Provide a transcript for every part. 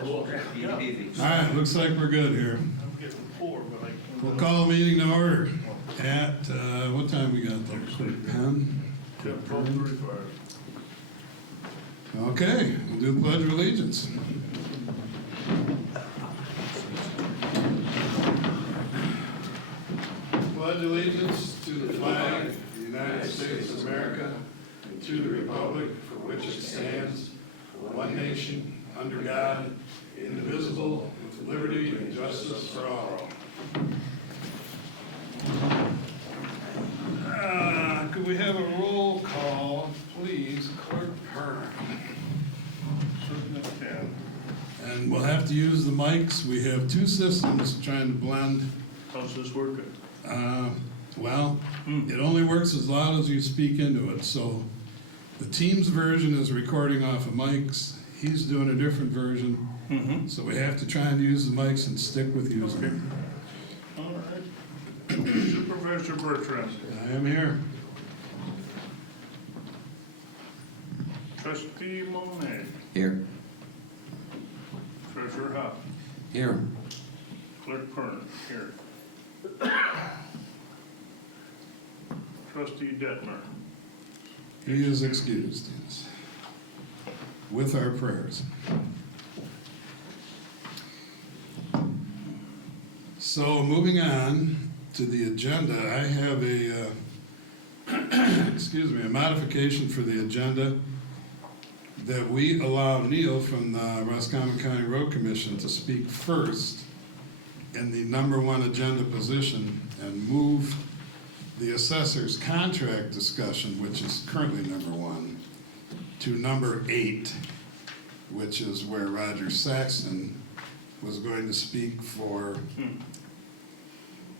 All right, looks like we're good here. I'm getting four, but I can't. We'll call the meeting to order at, what time we got there? 10? 12:35. Okay, we'll do the Pledge of Allegiance. Pledge allegiance to the flag of the United States of America and to the republic for which it stands, one nation, under God, indivisible, with liberty and justice for all. Could we have a roll call, please, Clerk Perrin? Certainly can. And we'll have to use the mics. We have two systems trying to blend. How's this working? Well, it only works as loud as you speak into it. So the Teams version is recording off of mics. He's doing a different version. So we have to try and use the mics and stick with using them. All right. Supervisor Bertrand. I am here. Trustee Monet. Here. Treasurer Huff. Here. Clerk Perrin. Here. Trustee Detmer. He is excused, yes. With our prayers. So moving on to the agenda, I have a, a modification for the agenda that we allow Neil from the Roscommon County Road Commission to speak first in the number one agenda position and move the assessor's contract discussion, which is currently number one, to number 8, which is where Roger Saxton was going to speak for,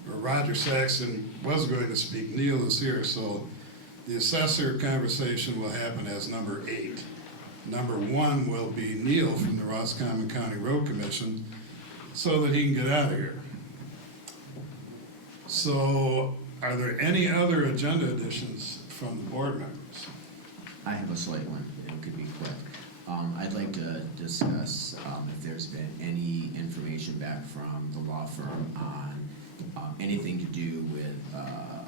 or Roger Saxton was going to speak. Neil is here, so the assessor conversation will happen as number 8. Number 1 will be Neil from the Roscommon County Road Commission, so that he can get out of here. So, are there any other agenda additions from the board members? I have a slight one. It could be quick. I'd like to discuss if there's been any information back from the law firm on anything to do with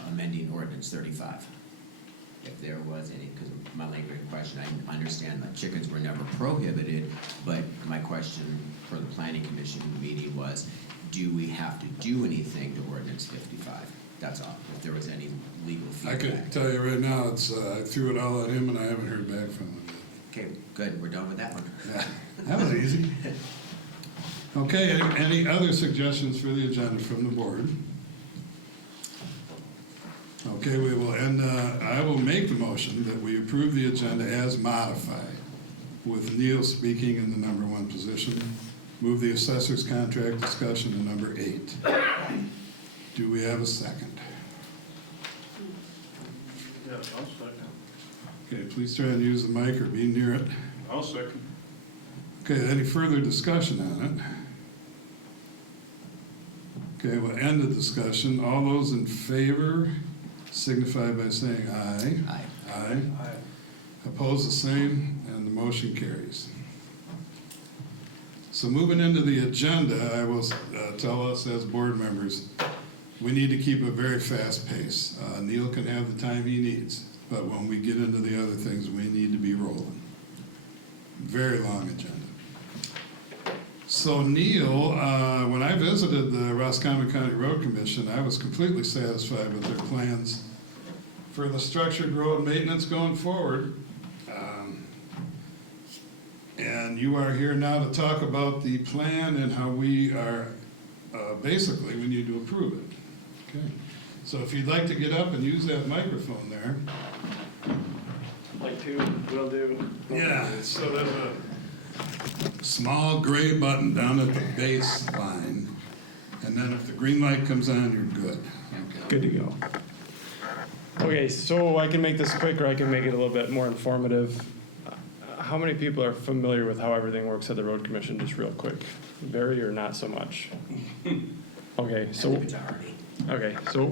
amending ordinance 35. If there was any, because my lingering question, I understand that chickens were never prohibited, but my question for the planning commission meeting was, do we have to do anything to ordinance 55? That's all, if there was any legal I feedback. could tell you right now, it's I threw it all at him and I haven't heard back from him yet. Okay, good, we're done with that one. Yeah, that was easy. Okay, any other suggestions for the agenda from the board? Okay, we will end, I will make the motion that we approve the agenda as modified, with Neil speaking in the number 1 position. Move the assessor's contract discussion to number 8. Do we have a second? Yeah, I'll second. Okay, please try and use the mic or be near it. I'll second. Okay, any further discussion on it? Okay, we'll end the discussion. All those in favor signify by saying aye. Aye. Aye. Aye. Opposed, the same, and the motion carries. So moving into the agenda, I will tell us as board members, we need to keep a very fast pace. Neil can have the time he needs, but when we get into the other things, we need to be rolling. Very long agenda. So Neil, when I visited the Roscommon County Road Commission, I was completely satisfied with their plans for the structured road maintenance going forward. And you are here now to talk about the plan and how we are, basically, we need to approve it. Okay. So if you'd like to get up and use that microphone there. Like to, will do. Yeah, it's sort of a small gray button down at the base line. And then if the green light comes on, you're good. Good to go. Okay, so I can make this quick or I can make it a little bit more informative. How many people are familiar with how everything works at the road commission, just real quick? Very or not so much? Okay, so Okay, so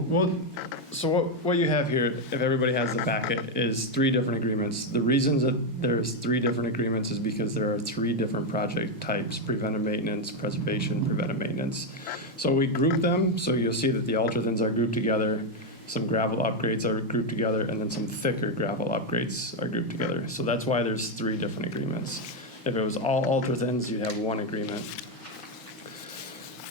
what you have here, if everybody has the packet, is 3 different agreements. The reasons that there's 3 different agreements is because there are 3 different project types: preventive maintenance, preservation, preventive maintenance. So we group them, so you'll see that the ultrathins are grouped together, some gravel upgrades are grouped together, and then some thicker gravel upgrades are grouped together. So that's why there's 3 different agreements. If it was all ultrathins, you'd have 1 agreement.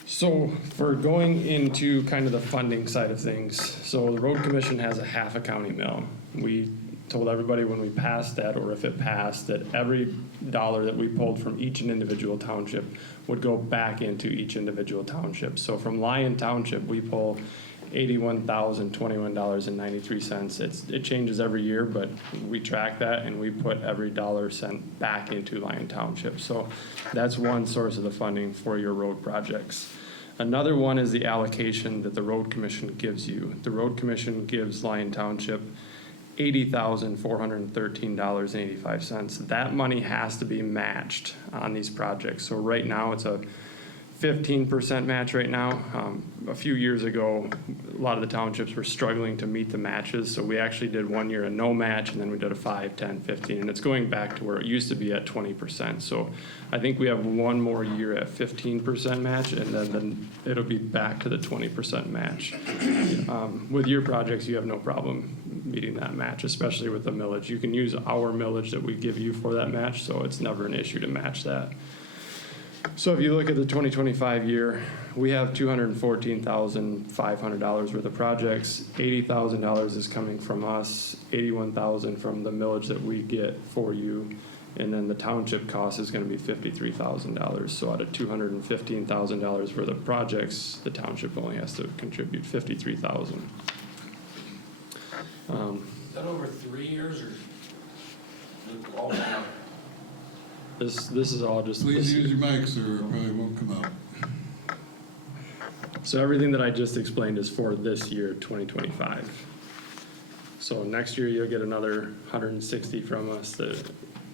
So for going into kind of the funding side of things, so the road commission has a half a county mill. We told everybody when we passed that, or if it passed, that every dollar that we pulled from each and individual township would go back into each individual township. So from Lyon Township, we pull $81,021.93. It changes every year, but we track that and we put every dollar cent back into Lyon Township. So that's one source of the funding for your road projects. Another one is the allocation that the road commission gives you. The road commission gives Lyon Township $80,413.85. That money has to be matched on these projects. So right now it's a 15% match right now. A few years ago, a lot of the townships were struggling to meet the matches, so we actually did 1 year a no match, and then we did a 5, 10, 15, and it's going back to where it used to be at 20%. So I think we have 1 more year at 15% match, and then it'll be back to the 20% match. With your projects, you have no problem meeting that match, especially with the millage. You can use our millage that we give you for that match, so it's never an issue to match that. So if you look at the 2025 year, we have $214,500 worth of projects. $80,000 is coming from us, $81,000 from the millage that we get for you, and then the township cost is going to be $53,000. So out of $215,000 worth of projects, the township only has to contribute $53,000. Is that over 3 years or all together? This is all just. Please use your mics or it probably won't come out. So everything that I just explained is for this year, 2025. So next year you'll get another 160 from us.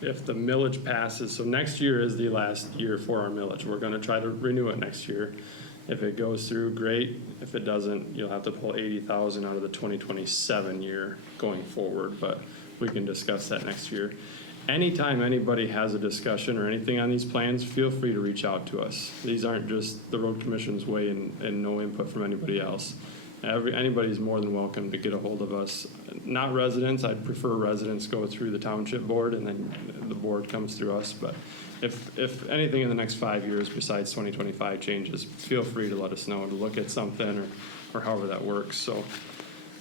If the millage passes, so next year is the last year for our millage. We're going to try to renew it next year. If it goes through, great. If it doesn't, you'll have to pull 80,000 out of the 2027 year going forward. But we can discuss that next year. Anytime anybody has a discussion or anything on these plans, feel free to reach out to us. These aren't just the road commission's way and no input from anybody else. Anybody's more than welcome to get a hold of us. Not residents, I'd prefer residents go through the township board and then the board comes through us. But if anything in the next 5 years besides 2025 changes, feel free to let us know, to look at something or however that works. So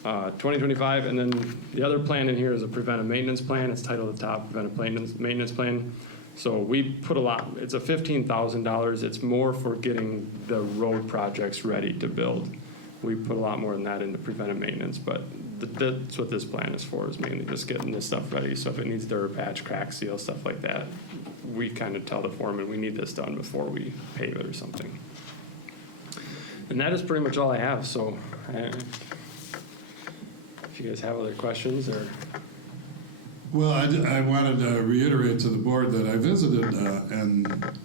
2025, and then the other plan in here is a preventive maintenance plan. It's titled at the top, preventive maintenance plan. So we put a lot, it's a $15,000. It's more for getting the road projects ready to build. We put a lot more than that into preventive maintenance, but that's what this plan is for, is mainly just getting this stuff ready. So if it needs dirt patch, crack seal, stuff like that, we kind of tell the foreman we need this done before we pave it or something. And that is pretty much all I have. So if you guys have other questions or. Well, I wanted to reiterate to the board that I visited and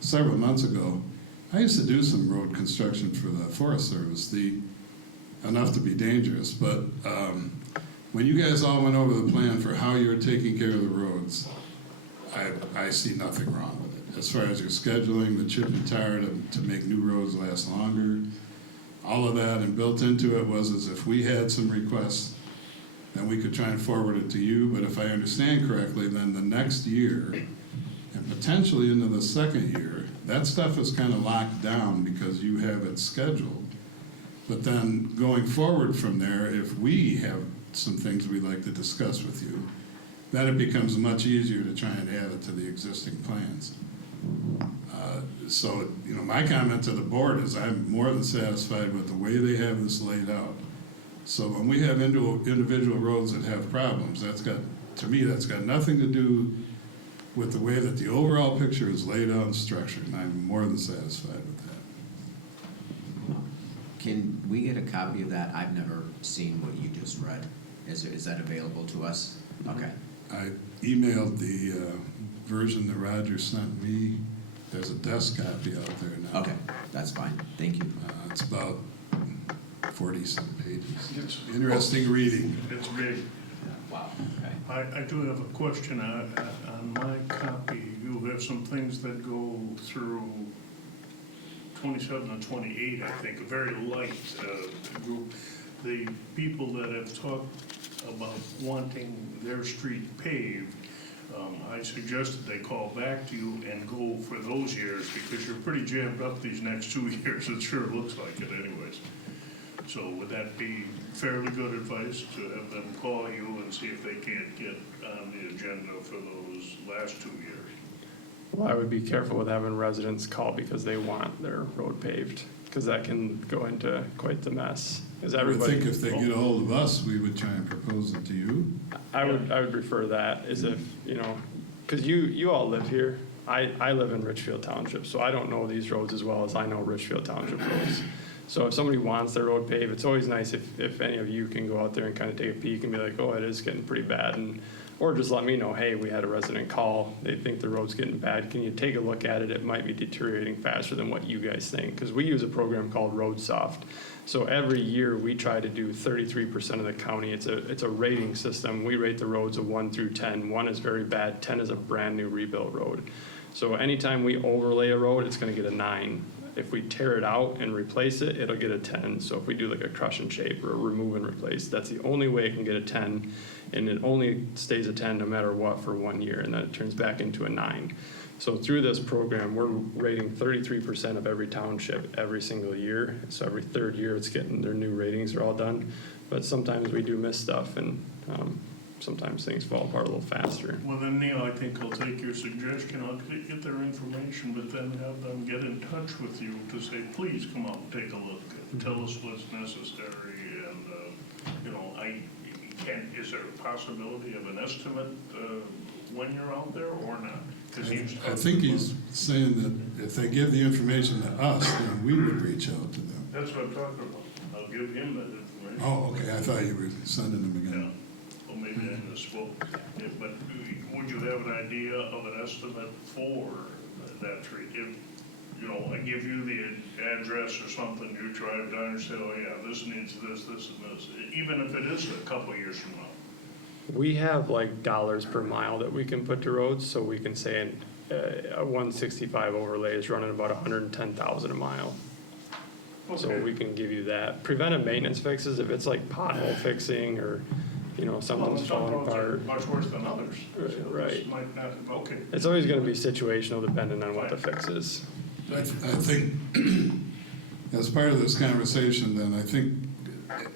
several months ago. I used to do some road construction for the Forest Service, enough to be dangerous. But when you guys all went over the plan for how you're taking care of the roads, I see nothing wrong with it. As far as your scheduling, the chip and tire to make new roads last longer, all of that, and built into it was as if we had some requests, then we could try and forward it to you. But if I understand correctly, then the next year, and potentially into the second year, that stuff is kind of locked down because you have it scheduled. But then going forward from there, if we have some things we'd like to discuss with you, then it becomes much easier to try and add it to the existing plans. So, my comment to the board is I'm more than satisfied with the way they have this laid out. So when we have individual roads that have problems, to me, that's got nothing to do with the way that the overall picture is laid out and structured, and I'm more than satisfied with that. Can we get a copy of that? I've never seen what you just read. Is that available to us? Okay. I emailed the version that Roger sent me. There's a desk copy out there now. Okay, that's fine. Thank you. It's about 40-some pages. It's- Interesting reading. It's big. Wow, okay. I do have a question. On my copy, you have some things that go through 27 and 28, I think, a very light group. The people that have talked about wanting their street paved, I suggested they call back to you and go for those years, because you're pretty jammed up these next 2 years. It sure looks like it anyways. So would that be fairly good advice to have them call you and see if they can't get on the agenda for those last 2 years? Well, I would be careful with having residents call because they want their road paved, because that can go into quite the mess. Because I would think everybody, if they get a hold of us, we would try and propose it to you. I would prefer that, is if, because you all live here. I live in Richfield Township, so I don't know these roads as well as I know Richfield Township roads. So if somebody wants their road paved, it's always nice if any of you can go out there and kind of take a peek and be like, oh, it is getting pretty bad. Or just let me know, hey, we had a resident call, they think the road's getting bad. Can you take a look at it? It might be deteriorating faster than what you guys think. Because we use a program called Road Soft. So every year we try to do 33% of the county. It's a rating system. We rate the roads of 1 through 10. 1 is very bad, 10 is a brand new rebuilt road. So anytime we overlay a road, it's gonna get a 9. If we tear it out and replace it, it'll get a 10. So if we do like a crush and shape or a remove and replace, that's the only way it can get a 10. And it only stays a 10 no matter what for 1 year, and then it turns back into a 9. So through this program, we're rating 33% of every township every single year. So every 3rd year, it's getting their new ratings are all done. But sometimes we do miss stuff, and sometimes things fall apart a little faster. Well, then, Neil, I think I'll take your suggestion. I'll get their information, but then have them get in touch with you to say, please come out and take a look. Tell us what's necessary, and, is there a possibility of an estimate when you're out there or not? 'Cause I think he's saying that if they give the information to us, then we would reach out to them. That's what I'm talking about. I'll give him that information. Oh, okay, I thought you were sending them Yeah, again. well, maybe I misspoke. Yeah, but would you have an idea of an estimate for that street? If, I give you the address or something, you drive down and say, oh yeah, this needs this, this, and this, even if it is a couple of years from now. We have like dollars per mile that we can put to roads, so we can say a 165 overlay is running about 110,000 a mile. So Okay. we can give you that. Preventive maintenance fixes, if it's like pothole fixing or, something's Some falling roads are apart. much worse than others. So this Right. might not, okay. It's always gonna be situational depending on what the fix is. I think, as part of this conversation, then, I think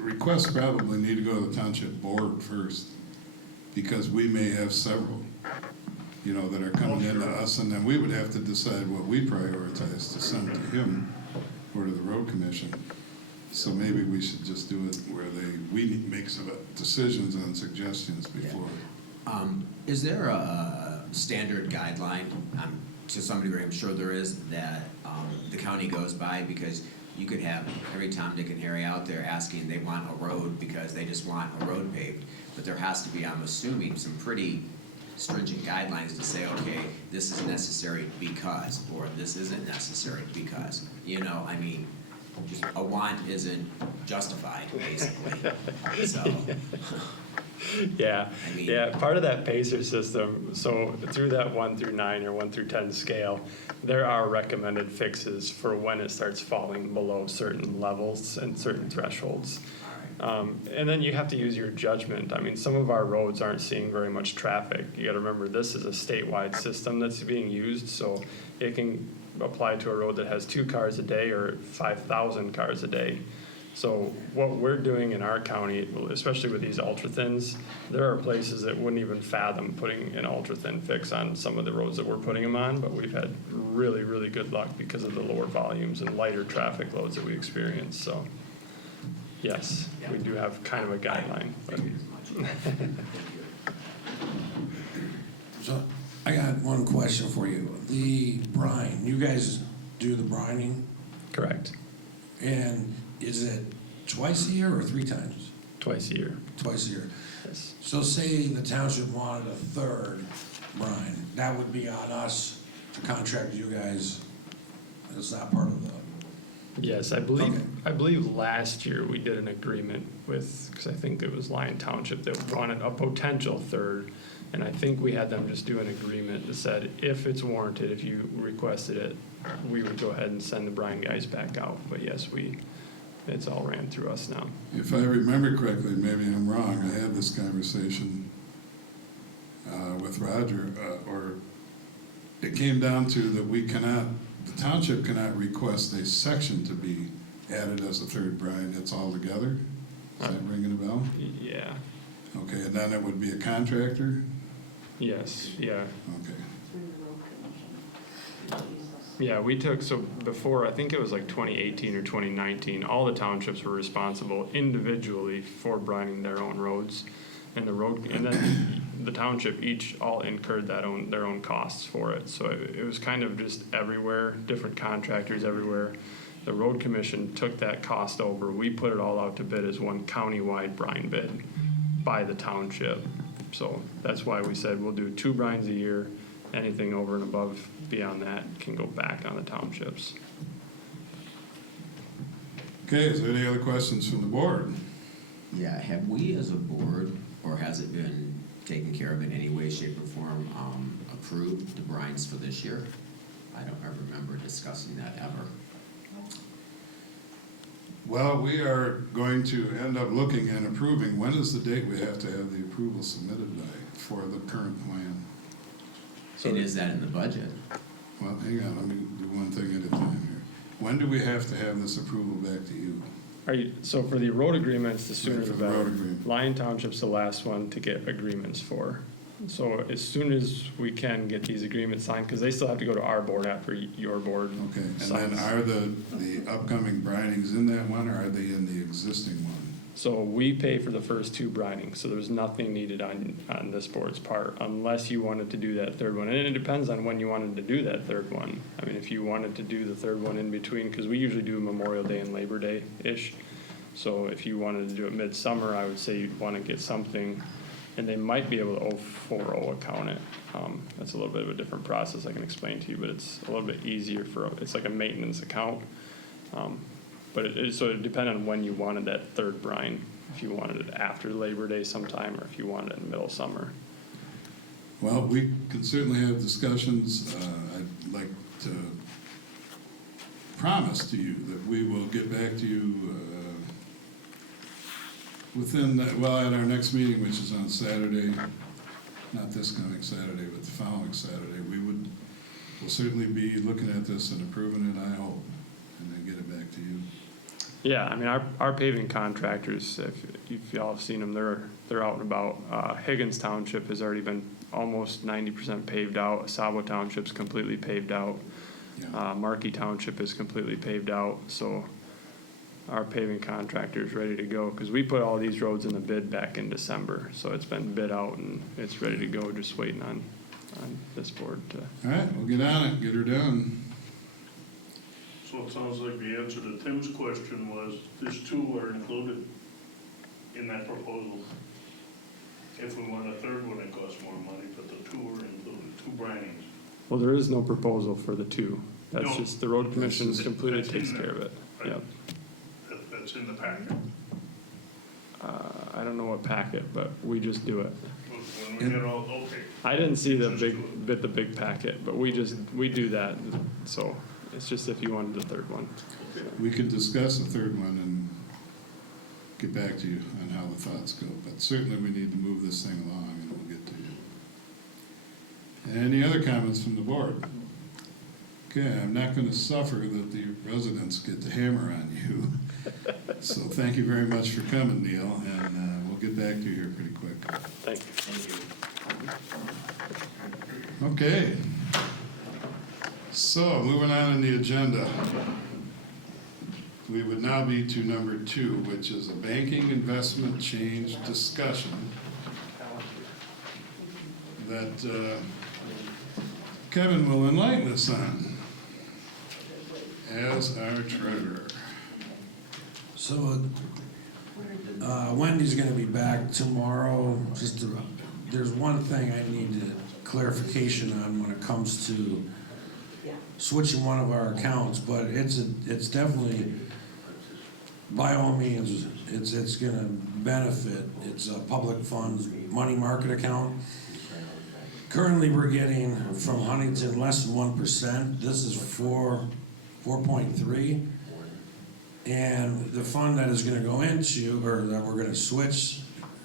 requests probably need to go to the township board first, because we may have several, that are coming into us, and then we would have to decide what we prioritize to send to him or to the road commission. So maybe we should just do it where we make some decisions and suggestions before. Is there a standard guideline, to some degree, I'm sure there is, that the county goes by? Because you could have every Tom, Dick, and Harry out there asking they want a road because they just want a road paved. But there has to be, I'm assuming, some pretty stringent guidelines to say, okay, this is necessary because, or this isn't necessary because. Just a want isn't justified, basically. So, Yeah, I mean- yeah, part of that PACER system, so through that 1 through 9 or 1 through 10 scale, there are recommended fixes for when it starts falling below certain levels and certain thresholds. And then you have to use your judgment. I mean, some of our roads aren't seeing very much traffic. You gotta remember, this is a statewide system that's being used, so it can apply to a road that has 2 cars a day or 5,000 cars a day. So what we're doing in our county, especially with these ultra-thins, there are places that wouldn't even fathom putting an ultra-thin fix on some of the roads that we're putting them on, but we've had really, really good luck because of the lower volumes and lighter traffic loads that we experience, so. Yes, we do have kind of a guideline, but. So I got one question for you. The brine, you guys do the brining, Correct, and is it twice a year or 3 times? twice a year, Twice a year. yes. So say the township wanted a 3rd brine, that would be on us to contract you guys. It's not part of the Yes, I believe last year we did an agreement with, because I think it was Lyon Township that wanted a potential third. And I think we had them just do an agreement that said, if it's warranted, if you requested it, we would go ahead and send the brine guys back out. But yes, it's all ran through us now. If I remember correctly, maybe I'm wrong, I had this conversation with Roger, or it came down to that the township cannot request a section to be added as a third brine, it's all together? Is that ringing a bell? Yeah, Okay, and then it would be a contractor? yes, yeah. Okay. Yeah, we took, so before, I think it was like 2018 or 2019, all the townships were responsible individually for brining their own roads. And then the township all incurred their own costs for it. So it was kind of just everywhere, different contractors everywhere. The road commission took that cost over. We put it all out to bid as one countywide brine bid by the township. So that's why we said we'll do 2 brines a year. Anything over and above beyond that can go back on the townships. Okay, is there any other questions from the board? Yeah, have we as a board, or has it been taken care of in any way, shape, or form, approved the brines for this year? I don't ever remember discussing that ever. Well, we are going to end up looking and approving. When is the date we have to have the approval submitted by for the current plan? And is that in the budget? Well, hang on, let me do one thing at a time here. When do we have to have this approval back to you? So for the road agreements, the sooner Right, the for the better. road agreement. Lyon Township's the last one to get agreements for. So as soon as we can get these agreements signed, because they still have to go to our board after your board Okay, and then signs. are the upcoming brinings in that one, or are they in the existing one? So we pay for the first 2 brining, so there's nothing needed on this board's part unless you wanted to do that third one. And it depends on when you wanted to do that third one. I mean, if you wanted to do the third one in between, because we usually do Memorial Day and Labor Day-ish. So if you wanted to do it midsummer, I would say you'd want to get something, and they might be able to 040 account it. That's a little bit of a different process I can explain to you, but it's a little bit easier it's like a maintenance account. But so it depended on when you wanted that third brine, if you wanted it after Labor Day sometime, or if you wanted it in the middle of summer. Well, we can certainly have discussions. I'd like to promise to you that we will get back to you at our next meeting, which is on Saturday, not this coming Saturday, but the following Saturday. We'll certainly be looking at this and approving it, I hope, and then get it back to you. Yeah, I mean, our paving contractors, if y'all have seen them, they're out and about. Higgins Township has already been almost 90% paved out. Sabo Township's completely paved out. Yeah. Markey Township is completely paved out, so our paving contractor is ready to go, because we put all these roads in the bid back in December, so it's been bid out and it's ready to go, just waiting on this board to. All right, we'll get on it, get her done. So it sounds like the answer to Tim's question was, these 2 are included in that proposal. If we want a third one, it costs more money, but the 2 are included, 2 brinings. Well, there is no proposal for the 2. That's No. just, the road commission That's completely in takes there, care of it. right? Yep. That's in the packet. I don't know what packet, but we just do it. When we get all, okay. I didn't see the Just do it. big packet, but we do that, so it's just if you wanted the third one. We can discuss the third one and get back to you on how the thoughts go, but certainly we need to move this thing along and we'll get to you. Any other comments from the board? Okay, I'm not going to suffer that the residents get to hammer on you. So thank you very much for coming, Neil, and we'll get back to you here pretty quick. Thank you. Okay. So moving on in the agenda, we would now be to number 2, which is a banking investment change discussion that Kevin will enlighten us on as our treasurer. So, Wendy's gonna be back tomorrow. There's one thing I need clarification on when it comes to switching one of our accounts, but it's definitely, by all means, it's gonna benefit. It's a public funds money market account. Currently, we're getting from Huntington less than 1%. This is 4.3. And the fund that is gonna go into, or that we're gonna switch,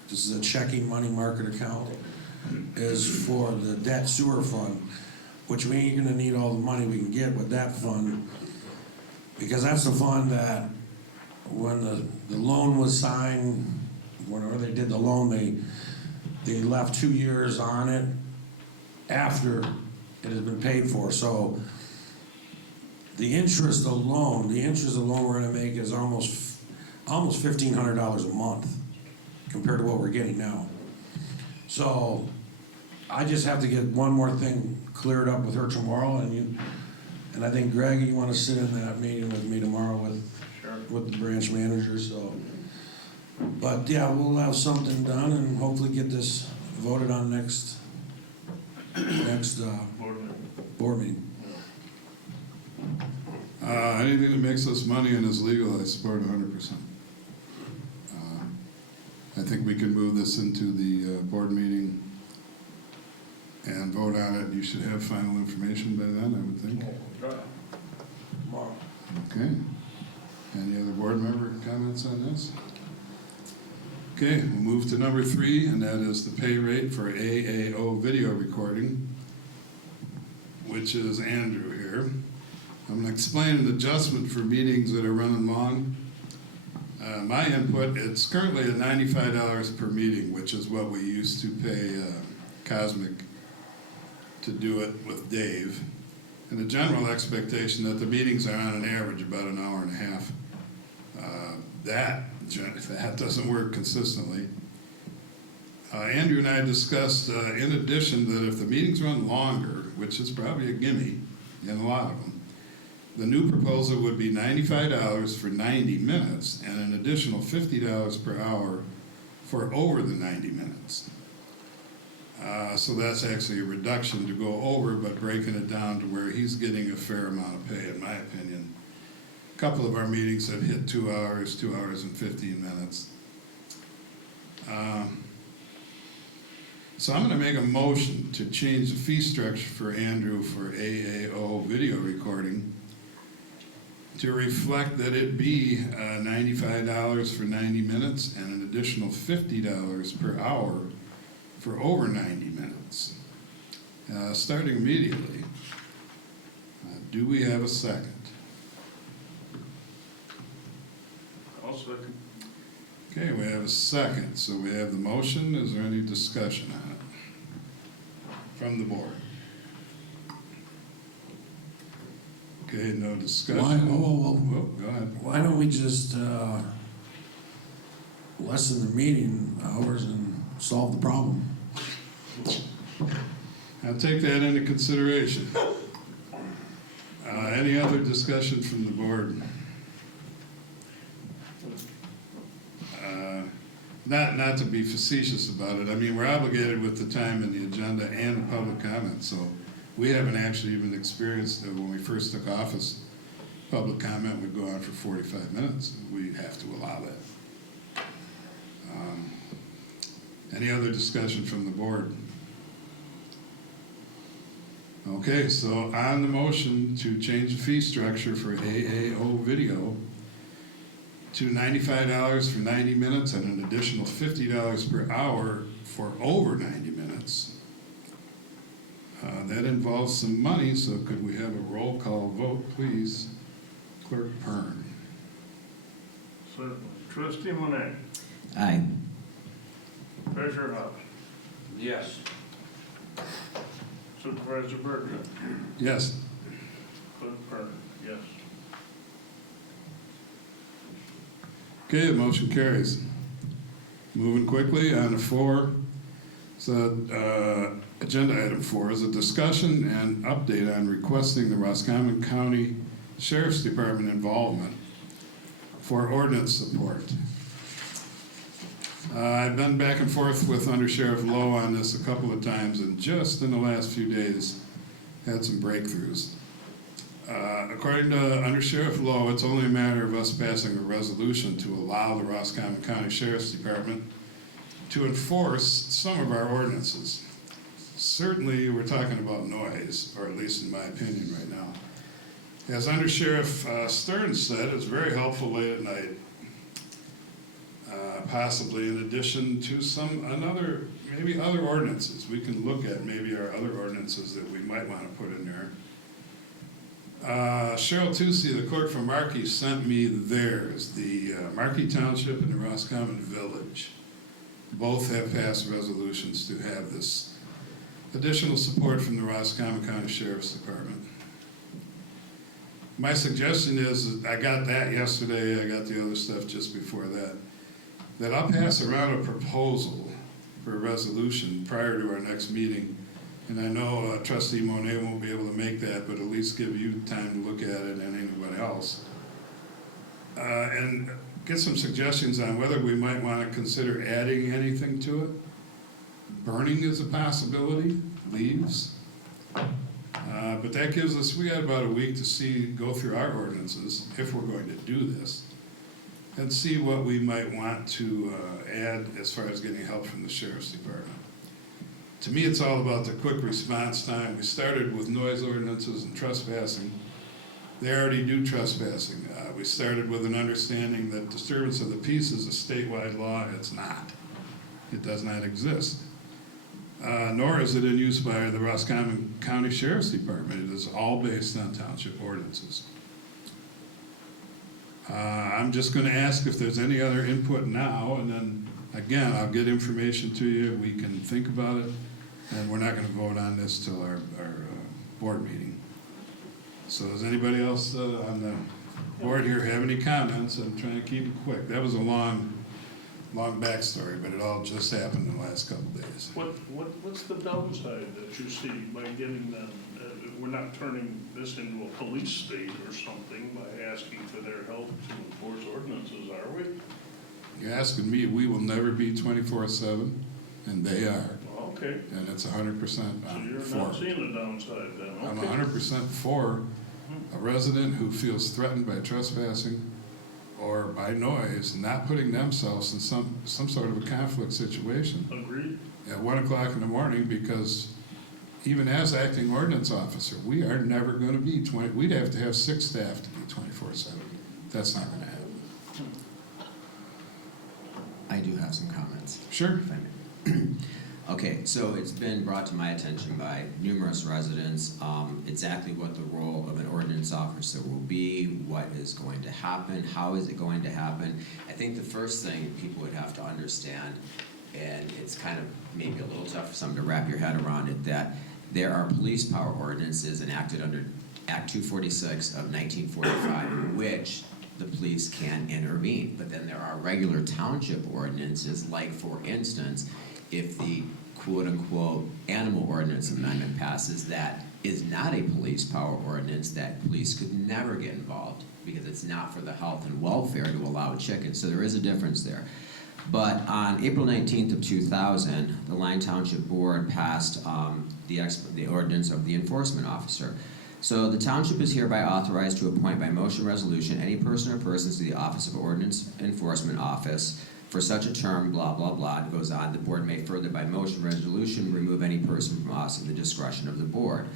this is a checking money market account, is for the debt sewer fund, which we ain't gonna need all the money we can get with that fund, because that's the fund that, when the loan was signed, whenever they did the loan, they left 2 years on it after it has been paid for. So the interest alone we're gonna make is almost $1,500 a month compared to what we're getting now. So I just have to get one more thing cleared up with her tomorrow, and I think Greg, you wanna sit in that meeting with me tomorrow with the branch manager, so. But yeah, we'll have something done and hopefully get this voted on next board meeting. Anything that makes us money and is legal, I support 100%. I think we can move this into the board meeting and vote on it. You should have final information by then, I would think. Tomorrow. Okay. Any other board member comments on this? Okay, we'll move to number 3, and that is the pay rate for AAO video recording, which is Andrew here. I'm going to explain an adjustment for meetings that are running long. My input, it's currently at $95 per meeting, which is what we used to pay Cosmic to do it with Dave. And the general expectation that the meetings are on an average about an hour and a half. That doesn't work consistently. Andrew and I discussed, in addition, that if the meetings run longer, which is probably a gimme in a lot of them, the new proposal would be $95 for 90 minutes and an additional $50 per hour for over the 90 minutes. So that's actually a reduction to go over, but breaking it down to where he's getting a fair amount of pay, in my opinion. A couple of our meetings have hit 2 hours, 2 hours and 15 minutes. So I'm going to make a motion to change the fee structure for Andrew for AAO video recording to reflect that it be $95 for 90 minutes and an additional $50 per hour for over 90 minutes, starting immediately. Do we have a second? I'll second. Okay, we have a second. So we have the motion. Is there any discussion on it from the board? Okay, no discussion. Whoa. Go ahead. Why don't we just lessen the meeting hours and solve the problem? I'll take that into consideration. Any other discussion from the board? Not to be facetious about it. I mean, we're obligated with the time in the agenda and the public comment, so we haven't actually even experienced that when we first took office. Public comment would go on for 45 minutes. We have to allow that. Any other discussion from the board? Okay, so on the motion to change the fee structure for AAO video to $95 for 90 minutes and an additional $50 per hour for over 90 minutes. That involves some money, so could we have a roll call vote, please? Clerk Pern. Certainly. Trustee Monet. Aye. Treasurer House. Yes. Supervisor Berger. Yes. Clerk Byrne, yes. Okay, the motion carries. Moving quickly on to 4. So, agenda item 4 is a discussion and update on requesting the Roscommon County Sheriff's Department involvement for ordinance support. I've been back and forth with Under Sheriff Lowe on this a couple of times, and just in the last few days, had some breakthroughs. According to Under Sheriff Lowe, it's only a matter of us passing a resolution to allow the Roscommon County Sheriff's Department to enforce some of our ordinances. Certainly, we're talking about noise, or at least in my opinion right now. As Under Sheriff Stearns said, it's very helpful late at night, possibly in addition to maybe other ordinances. We can look at maybe our other ordinances that we might want to put in there. Cheryl Toucey, the clerk from Markey, sent me theirs. The Markey Township and the Roscommon Village both have passed resolutions to have this additional support from the Roscommon County Sheriff's Department. My suggestion is, I got that yesterday, I got the other stuff just before that I'll pass around a proposal for a resolution prior to our next meeting. And I know Trustee Monet won't be able to make that, but at least give you time to look at it and anyone else. And get some suggestions on whether we might want to consider adding anything to it. Burning is a possibility, leaves. But that gives us, we got about a week to go through our ordinances, if we're going to do this, and see what we might want to add as far as getting help from the Sheriff's Department. To me, it's all about the quick response time. We started with noise ordinances and trespassing. They already do trespassing. We started with an understanding that disturbance of the peace is a statewide law. It's not. It does not exist. Nor is it in use by the Roscommon County Sheriff's Department. It is all based on township ordinances. I'm just going to ask if there's any other input now, and then, again, I'll get information to you. We can think about it, and we're not going to vote on this till our board meeting. So does anybody else on the board here have any comments? I'm trying to keep it quick. That was a long backstory, but it all just happened in the last couple of days. What's the downside that you see by getting them? We're not turning this into a police state or something by asking for their help to enforce ordinances, are we? You're asking me, we will never be 24/7, and they are. Okay, And it's 100% so you're for not it. seeing a downside then, I'm okay. 100% for a resident who feels threatened by trespassing or by noise, not putting themselves in some sort of a conflict situation Agreed? at 1 o'clock in the morning, because even as acting ordinance officer, we are never going to be we'd have to have 6 staff to be 24/7. That's not going to happen. I do have some comments. Sure. If I may. Okay, so it's been brought to my attention by numerous residents, exactly what the role of an ordinance officer will be, what is going to happen, how is it going to happen. I think the first thing people would have to understand, and it's kind of maybe a little tough for some to wrap your head around it, that there are police power ordinances enacted under Act 246 of 1945, in which the police can intervene. But then there are regular township ordinances, like, for instance, if the quote-unquote animal ordinance amendment passes, that is not a police power ordinance, that police could never get involved, because it's not for the health and welfare to allow chickens. So there is a difference there. But on April 19th of 2000, the Lyon Township Board passed the ordinance of the enforcement officer. So the township is hereby authorized to appoint by motion resolution any person or persons to the Office of Ordinance Enforcement Office for such a term, blah, blah, blah. It goes on. The board may further by motion resolution remove any person from office at the discretion of the board.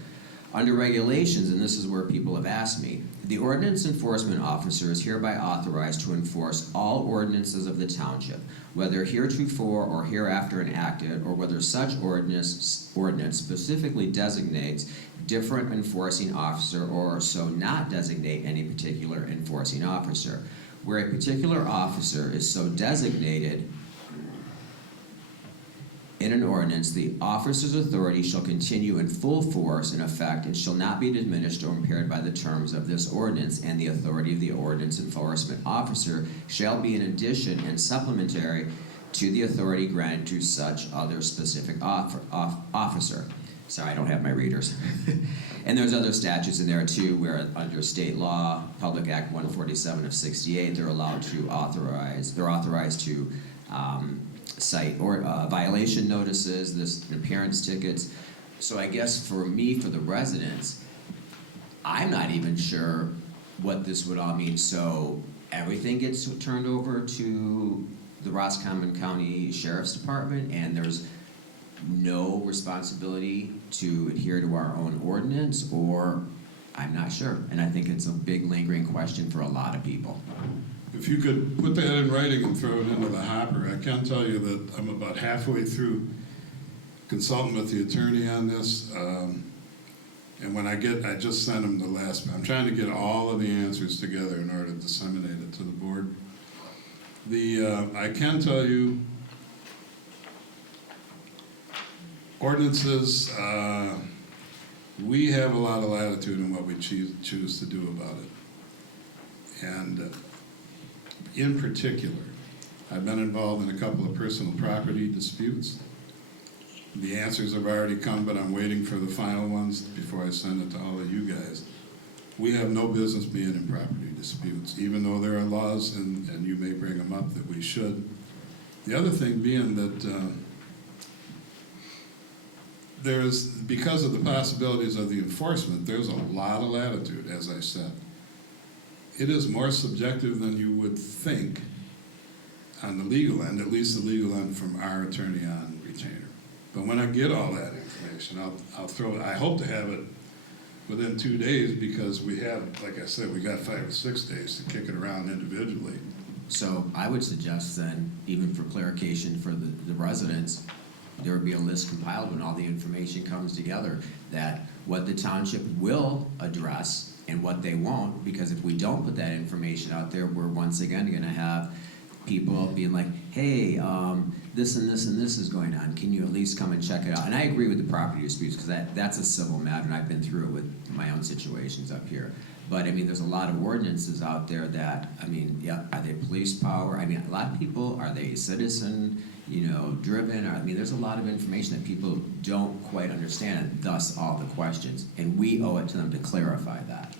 Under regulations, and this is where people have asked me, the ordinance enforcement officer is hereby authorized to enforce all ordinances of the township, whether heretofore or hereafter enacted, or whether such ordinance specifically designates different enforcing officer, or so not designate any particular enforcing officer. Where a particular officer is so designated in an ordinance, the officer's authority shall continue in full force and effect, and shall not be diminished or impaired by the terms of this ordinance, and the authority of the ordinance enforcement officer shall be in addition and supplementary to the authority granted to such other specific officer. Sorry, I don't have my readers. And there's other statutes in there too, where under state law, Public Act 147 of 68, they're authorized to cite violation notices, appearance tickets. So I guess for me, for the residents, I'm not even sure what this would all mean. So everything gets turned over to the Roscommon County Sheriff's Department, and there's no responsibility to adhere to our own ordinance, or I'm not sure. And I think it's a big lingering question for a lot of people. If you could put that in writing and throw it into the hopper, I can tell you that I'm about halfway through consulting with the attorney on this. And when I just sent him the last, I'm trying to get all of the answers together in order to disseminate it to the board. I can tell you, ordinances, we have a lot of latitude in what we choose to do about it. And in particular, I've been involved in a couple of personal property disputes. The answers have already come, but I'm waiting for the final ones before I send it to all of you guys. We have no business being in property disputes, even though there are laws, and you may bring them up, that we should. The other thing being that because of the possibilities of the enforcement, there's a lot of latitude, as I said. It is more subjective than you would think on the legal end, at least the legal end from our attorney on retainer. But when I get all that information, I'll throw it. I hope to have it within 2 days, because we have, like I said, we got 5 or 6 days to kick it around individually. So I would suggest then, even for clarification for the residents, there would be a list compiled when all the information comes together, that what the township will address and what they won't, because if we don't put that information out there, we're once again gonna have people being like, hey, this and this and this is going on, can you at least come and check it out? And I agree with the property disputes, because that's a civil matter, and I've been through it with my own situations up here. But I mean, there's a lot of ordinances out there that, I mean, yeah, are they police power? I mean, a lot of people, are they citizen, driven? I mean, there's a lot of information that people don't quite understand, and thus all the questions. And we owe it to them to clarify that.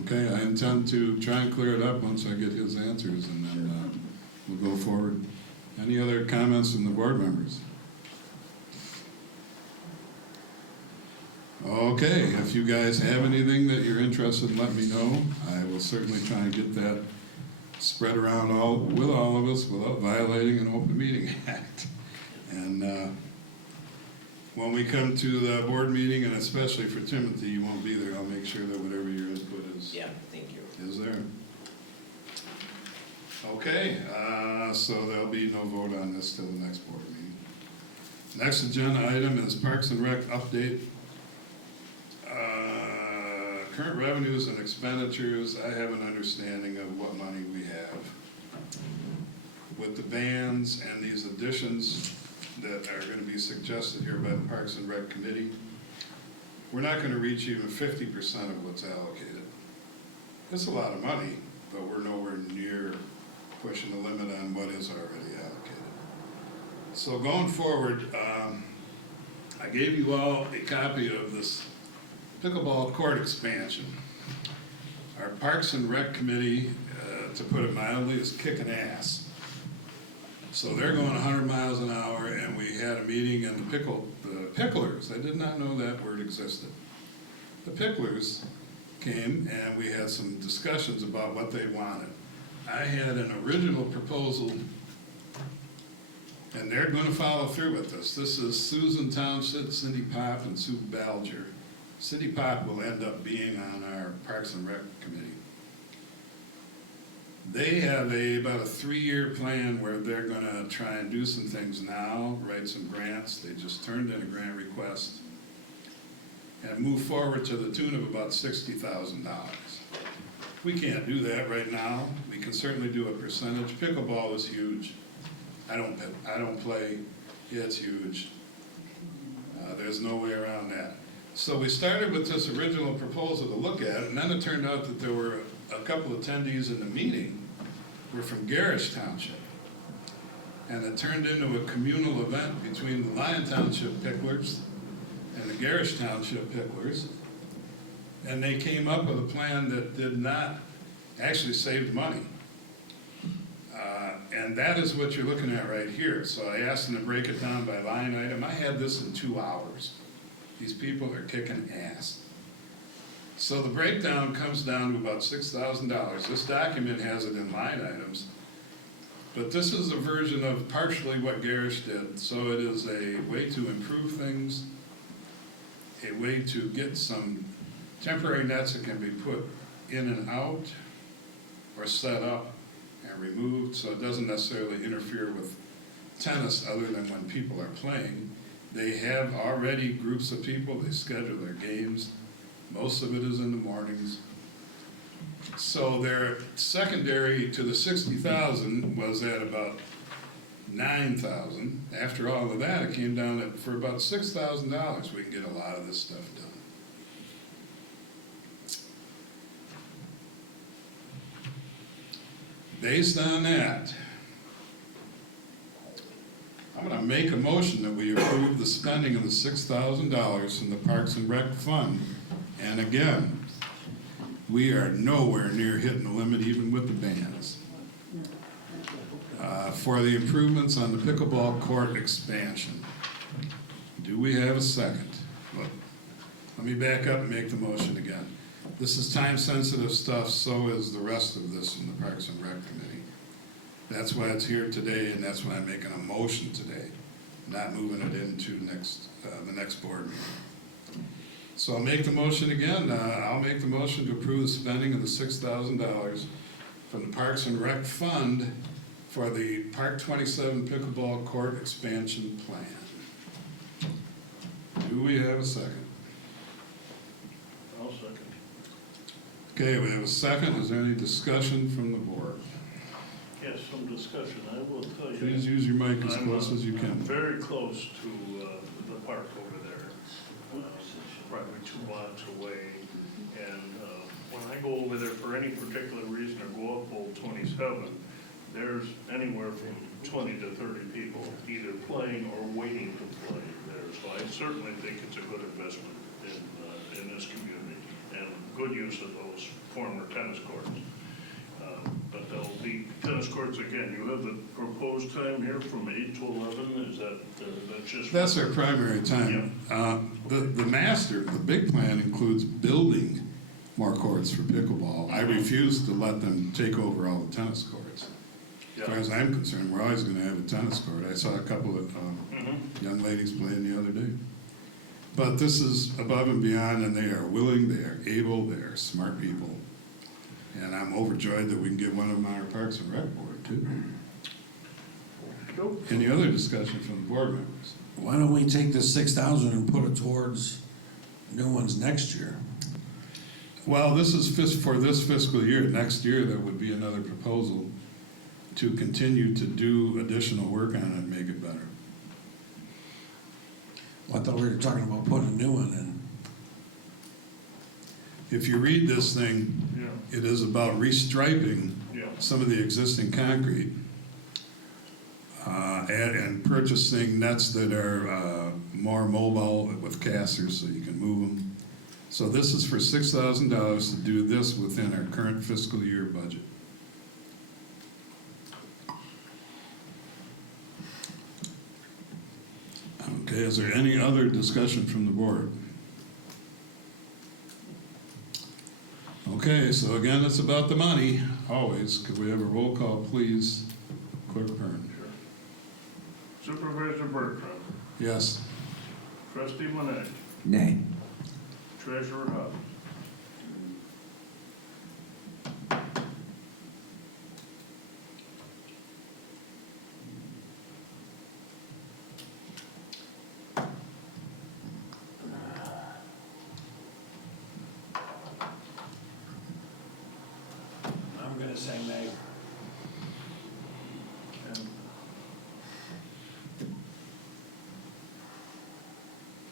Okay, I intend to try and clear it up once I get his answers, and then we'll go forward. Any other comments from the board members? Okay, if you guys have anything that you're interested in, let me know. I will certainly try and get that spread around with all of us without violating an open meeting act. And when we come to the board meeting, and especially for Timothy, you won't be there, I'll make sure that whatever your input is. Yeah, thank you. Is there. Okay, so there'll be no vote on this till the next board meeting. Next agenda item is Parks and Rec update. Current revenues and expenditures, I have an understanding of what money we have. With the bands and these additions that are going to be suggested here by the Parks and Rec Committee, we're not going to reach even 50% of what's allocated. It's a lot of money, but we're nowhere near pushing the limit on what is already allocated. So going forward, I gave you all a copy of this pickleball court expansion. Our Parks and Rec Committee, to put it mildly, is kicking ass. So they're going 100 miles an hour, and we had a meeting, and the picklers, I did not know that word existed. The picklers came, and we had some discussions about what they wanted. I had an original proposal, and they're going to follow through with this. This is Susan Township, Cindy Pop, and Sue Balger. Cindy Pop will end up being on our Parks and Rec Committee. They have about a 3-year plan where they're going to try and do some things now, write some grants. They just turned in a grant request and move forward to the tune of about $60,000. We can't do that right now. We can certainly do a percentage. Pickleball is huge. I don't play. It's huge. There's no way around that. So we started with this original proposal to look at, and then it turned out that there were a couple attendees in the meeting were from Lyon Township. And it turned into a communal event between the Lyon Township picklers and the Lyon Township picklers. And they came up with a plan that did not actually save money. And that is what you're looking at right here. So I asked them to break it down by line item. I had this in 2 hours. These people are kicking ass. So the breakdown comes down to about $6,000. This document has it in line items. But this is a version of partially what Garish did. So it is a way to improve things, a way to get some temporary nets that can be put in and out or set up and removed, so it doesn't necessarily interfere with tennis other than when people are playing. They have already groups of people, they schedule their games. Most of it is in the mornings. So their secondary to the 60,000 was at about 9,000. After all of that, it came down at, for about $6,000, we can get a lot of this stuff done. Based on that, I'm gonna make a motion that we approve the spending of the $6,000 from the Parks and Rec Fund. And again, we are nowhere near hitting the limit even with the bands. For the improvements on the pickleball court expansion. Do we have a second? Look, let me back up and make the motion again. This is time-sensitive stuff, so is the rest of this in the Parks and Rec Committee. That's why it's here today, and that's why I'm making a motion today, not moving it into the next board meeting. So I'll make the motion again. I'll make the motion to approve the spending of the $6,000 from the Parks and Rec Fund for the Park 27 pickleball court expansion plan. Do we have a second? I'll second. Okay, we have a second. Is there any discussion from the board? Yes, some discussion. I will tell you. Please use your mic as close as you I'm can. very close to the park over there, probably 2 blocks away. And when I go over there for any particular reason or go up Old 27, there's anywhere from 20 to 30 people either playing or waiting to play there. So I certainly think it's a good investment in this community and good use of those former tennis courts. But there'll be tennis courts again. You have the proposed time here from 8 to 11. Is that's just? That's our primary time. The master, the big plan includes building more courts for pickleball. I refuse to let them take over all the tennis courts. As far as I'm concerned, we're always going to have a tennis court. I saw a couple of young ladies playing the other day. But this is above and beyond, and they are willing, they are able, they are smart people. And I'm overjoyed that we can get one of them on our Parks and Rec board, too. Nope. Any other discussion from the board members? Why don't we take this 6,000 and put it towards new ones next year? Well, this is for this fiscal year. Next year, there would be another proposal to continue to do additional work on it and make it better. Well, I thought we were talking about putting a new one in. If you read this thing, Yeah. it is about restriping Yeah. some of the existing concrete and purchasing nets that are more mobile with casters so you can move them. So this is for $6,000 to do this within our current fiscal year budget. Okay, is there any other discussion from the board? Okay, so again, it's about the money, always. Could we have a roll call, please? Clerk Byrne. Sure. Supervisor Bertrand, Yes. Trustee Monet, Nay. Treasurer Hub. I'm gonna say nay.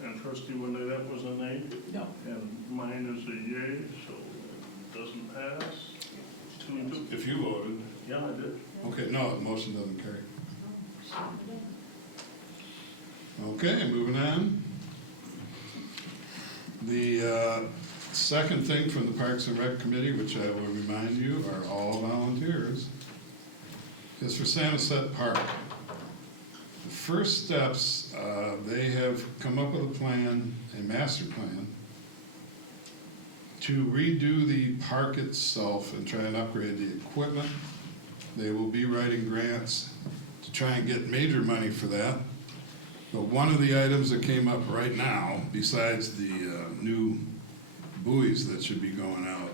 And Trustee Monet, that was a nay? No. And mine is a yay, so it doesn't pass. 2-2. If you voted. Yeah, I did. Okay, no, the motion doesn't carry. Okay, moving on. The second thing from the Parks and Rec Committee, which I will remind you are all volunteers, is for Samoset Park. The first steps, they have come up with a plan, a master plan, to redo the park itself and try and upgrade the equipment. They will be writing grants to try and get major money for that. But one of the items that came up right now, besides the new buoys that should be going out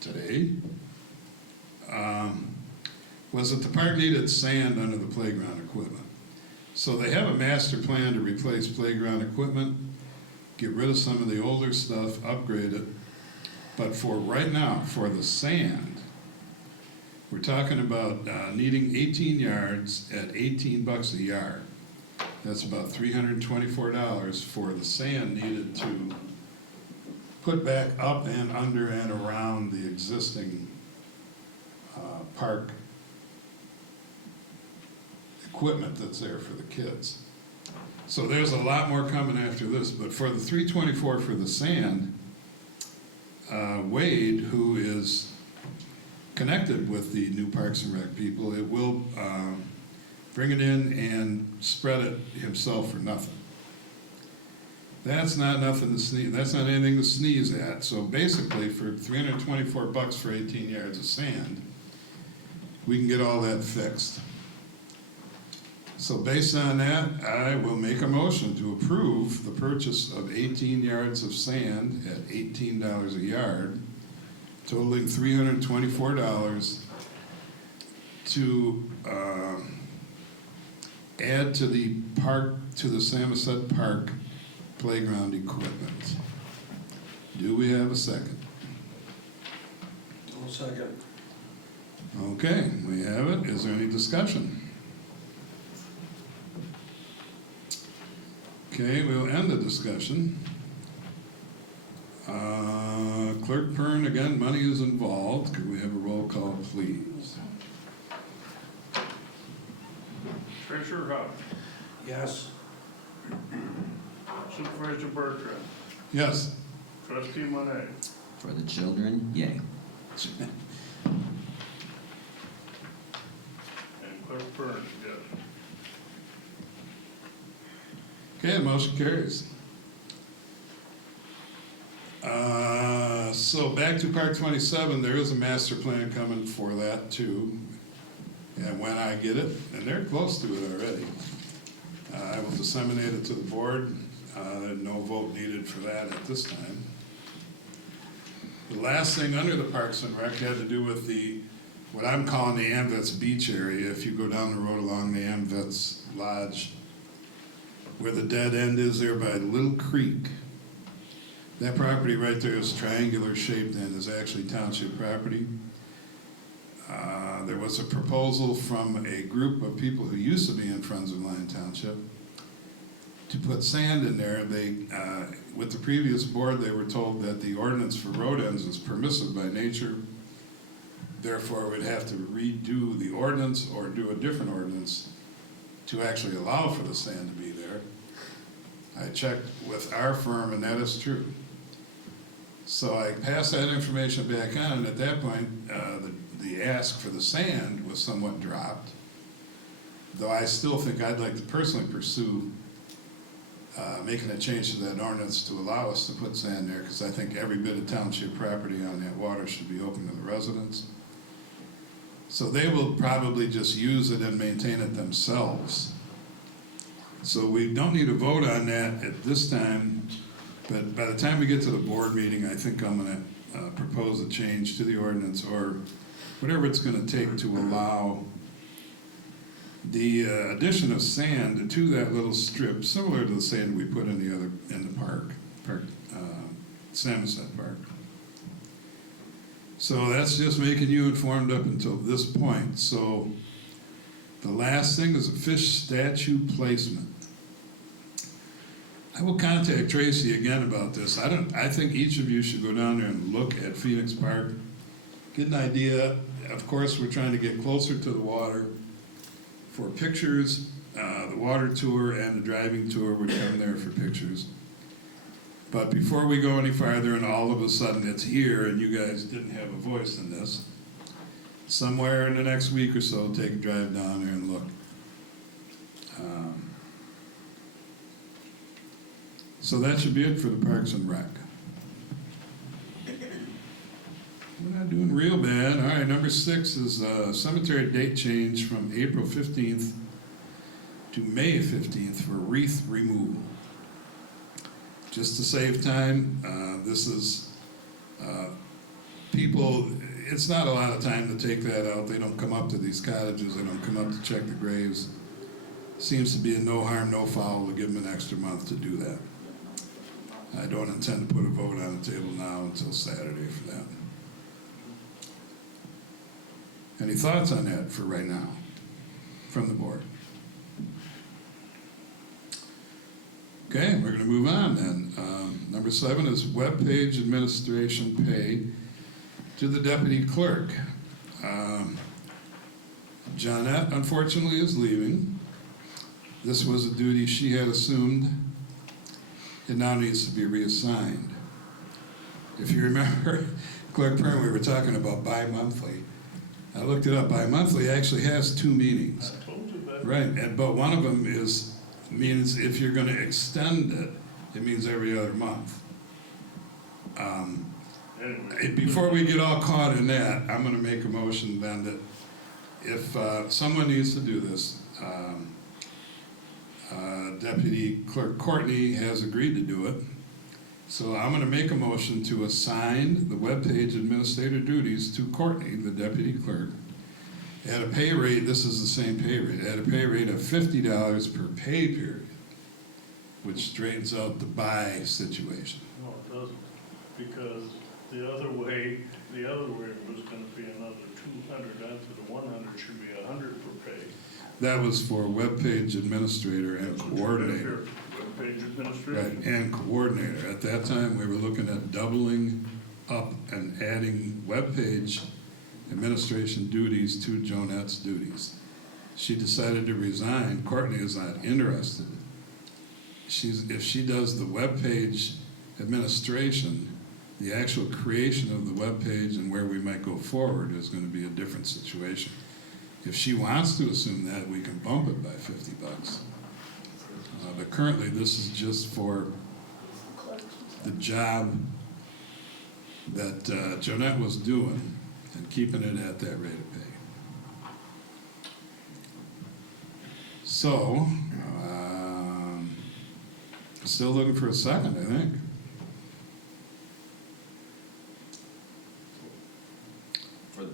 today, was that the park needed sand under the playground equipment. So they have a master plan to replace playground equipment, get rid of some of the older stuff, upgrade it. But for right now, for the sand, we're talking about needing 18 yards at $18 a yard. That's about $324 for the sand needed to put back up and under and around the existing park equipment that's there for the kids. So there's a lot more coming after this, but for the $324 for the sand, Wade, who is connected with the new Parks and Rec people, it will bring it in and spread it himself for nothing. That's not nothing to sneeze. That's not anything to sneeze at. So basically, for $324 for 18 yards of sand, we can get all that fixed. So based on that, I will make a motion to approve the purchase of 18 yards of sand at $18 a yard, totaling $324 to add to the park, to the Samoset Park playground equipment. Do we have a second? I'll second. Okay, we have it. Is there any discussion? Okay, we'll end the discussion. Clerk Pern, again, money is involved. Could we have a roll call, please? Treasurer Huff, Yes. Supervisor Bertrand, Yes. Trustee Monet, For the children, yay. and Clerk Burns, yes. Okay, the motion carries. So back to Park 27, there is a master plan coming for that too. And when I get it, and they're close to it already, I will disseminate it to the board. No vote needed for that at this time. The last thing under the Parks and Rec had to do with the, what I'm calling the Amvets Beach area. If you go down the road along the Amvets Lodge, where the dead end is there by Little Creek, that property right there is triangular shaped and is actually township property. There was a proposal from a group of people who used to be in Friends of Lyon Township to put sand in there. They, with the previous board, they were told that the ordinance for road ends is permissive by nature. Therefore, we'd have to redo the ordinance or do a different ordinance to actually allow for the sand to be there. I checked with our firm, and that is true. So I passed that information back on, and at that point, the ask for the sand was somewhat dropped. Though I still think I'd like to personally pursue making a change to that ordinance to allow us to put sand there, because I think every bit of township property on that water should be open to the residents. So they will probably just use it and maintain it themselves. So we don't need a vote on that at this time, but by the time we get to the board meeting, I think I'm gonna propose a change to the ordinance or whatever it's gonna take to allow the addition of sand to that little strip, similar to the sand we put in the park, Samoset Park. So that's just making you informed up until this point. So the last thing is a fish statue placement. I will contact Tracy again about this. I think each of you should go down there and look at Phoenix Park, get an idea. Of course, we're trying to get closer to the water. For pictures, the water tour and the driving tour would come there for pictures. But before we go any farther and all of a sudden it's here and you guys didn't have a voice in this, somewhere in the next week or so, take a drive down there and look. So that should be it for the Parks and Rec. We're not doing real bad. All right, number 6 is cemetery date change from April 15th to May 15th for wreath removal. Just to save time, this is, people, it's not a lot of time to take that out. They don't come up to these cottages, they don't come up to check the graves. Seems to be a no harm, no foul to give them an extra month to do that. I don't intend to put a vote on the table now until Saturday for that. Any thoughts on that for right now, from the board? Okay, we're gonna move on then. Number 7 is webpage administration pay to the deputy clerk. Johnette, unfortunately, is leaving. This was a duty she had assumed. It now needs to be reassigned. If you remember, Clerk Pern, we were talking about bi-monthly. I looked it up. Bi-monthly actually has 2 meetings. I told you that. Right, but one of them means if you're gonna extend it, it means every other month. Anyway. Before we get all caught in that, I'm gonna make a motion then that if someone needs to do this, Deputy Clerk Courtney has agreed to do it. So I'm gonna make a motion to assign the webpage administrator duties to Courtney, the deputy clerk, at a pay rate, this is the same pay rate, at a pay rate of $50 per pay period, which straightens out the buy situation. No, it doesn't, because the other way it was gonna be another 200 after the 100 should be 100 per pay. That was for webpage administrator and That's what you got coordinator. here, Webpage administrator. Right, and coordinator. At that time, we were looking at doubling up and adding webpage administration duties to Jonette's duties. She decided to resign. Courtney is not interested. If she does the webpage administration, the actual creation of the webpage and where we might go forward is going to be a different situation. If she wants to assume that, we can bump it by $50. But currently, this is just for the job that Jonette was doing and keeping it at that rate of pay. So, still looking for a second, I think. For the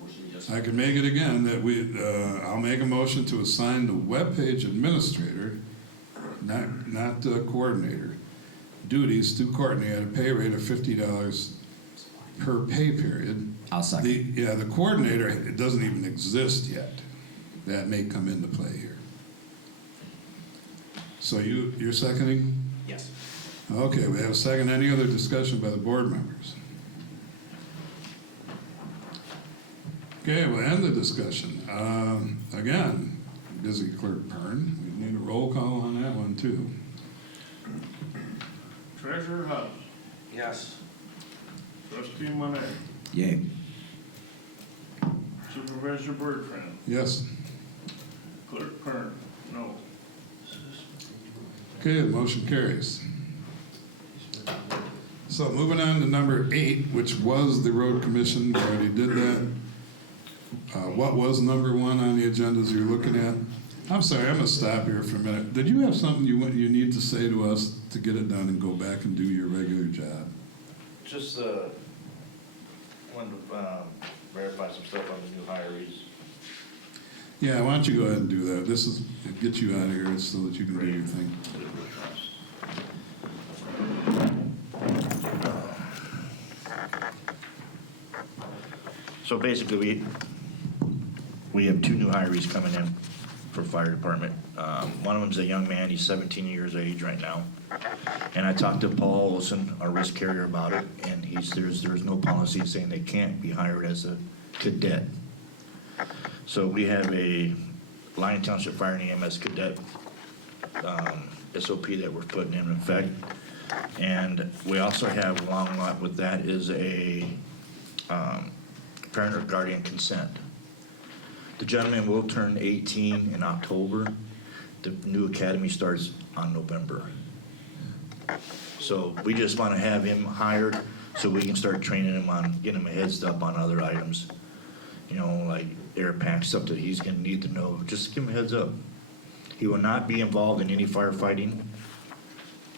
motion, just. I can make it again, that I'll make a motion to assign the webpage administrator, not the coordinator, duties to Courtney at a pay rate of $50 per pay period. I'll second. The coordinator, it doesn't even exist yet. That may come into play here. So you're seconding? Yes. Okay, we have a second. Any other discussion by the board members? Okay, we'll end the discussion. Again, busy Clerk Pern. We need a roll call on that one too. Treasurer House, Yes. trustee Monet, Yay. supervisor Bertrand, Yes. clerk Pern, no. Okay, the motion carries. So moving on to number 8, which was the road commission, we already did that. What was number 1 on the agendas you're looking at? I'm sorry, I'm gonna stop here for a minute. Did you have something you need to say to us to get it done and go back and do your regular job? Just wanted to verify some stuff on the new hirees. Yeah, why don't you go ahead and do that? This is, get you out of here so that you can do your thing. So basically, we have 2 new hirees coming in for fire department. One of them's a young man, he's 17 years of age right now. And I talked to Paul Olson, our risk carrier, about it, and there's no policy saying they can't be hired as a cadet. So we have a Lyon Township Fire and EMS cadet SOP that we're putting in effect. And we also have, along with that, is a parent or guardian consent. The gentleman will turn 18 in October. The new academy starts on November. So we just want to have him hired so we can start training him on, getting him a heads up on other items. You know, like air pack, stuff that he's gonna need to know, just give him a heads up. He will not be involved in any firefighting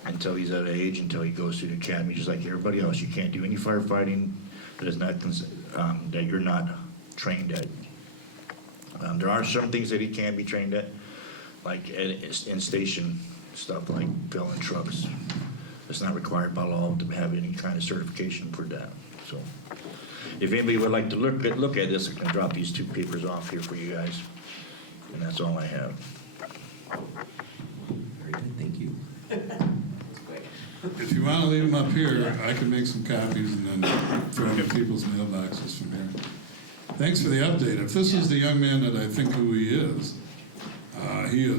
until he's at age, until he goes through the academy, just like everybody else. You can't do any firefighting that is not, that you're not trained at. There are some things that he can be trained at, like in station stuff, like filling trucks. It's not required by law to have any kind of certification for that, so. If anybody would like to look at this, I can drop these two papers off here for you guys, and that's all I have. Very good, thank you. If you want to leave them up here, I can make some copies and then throw them in people's mailboxes from here. Thanks for the update. If this is the young man that I think who he is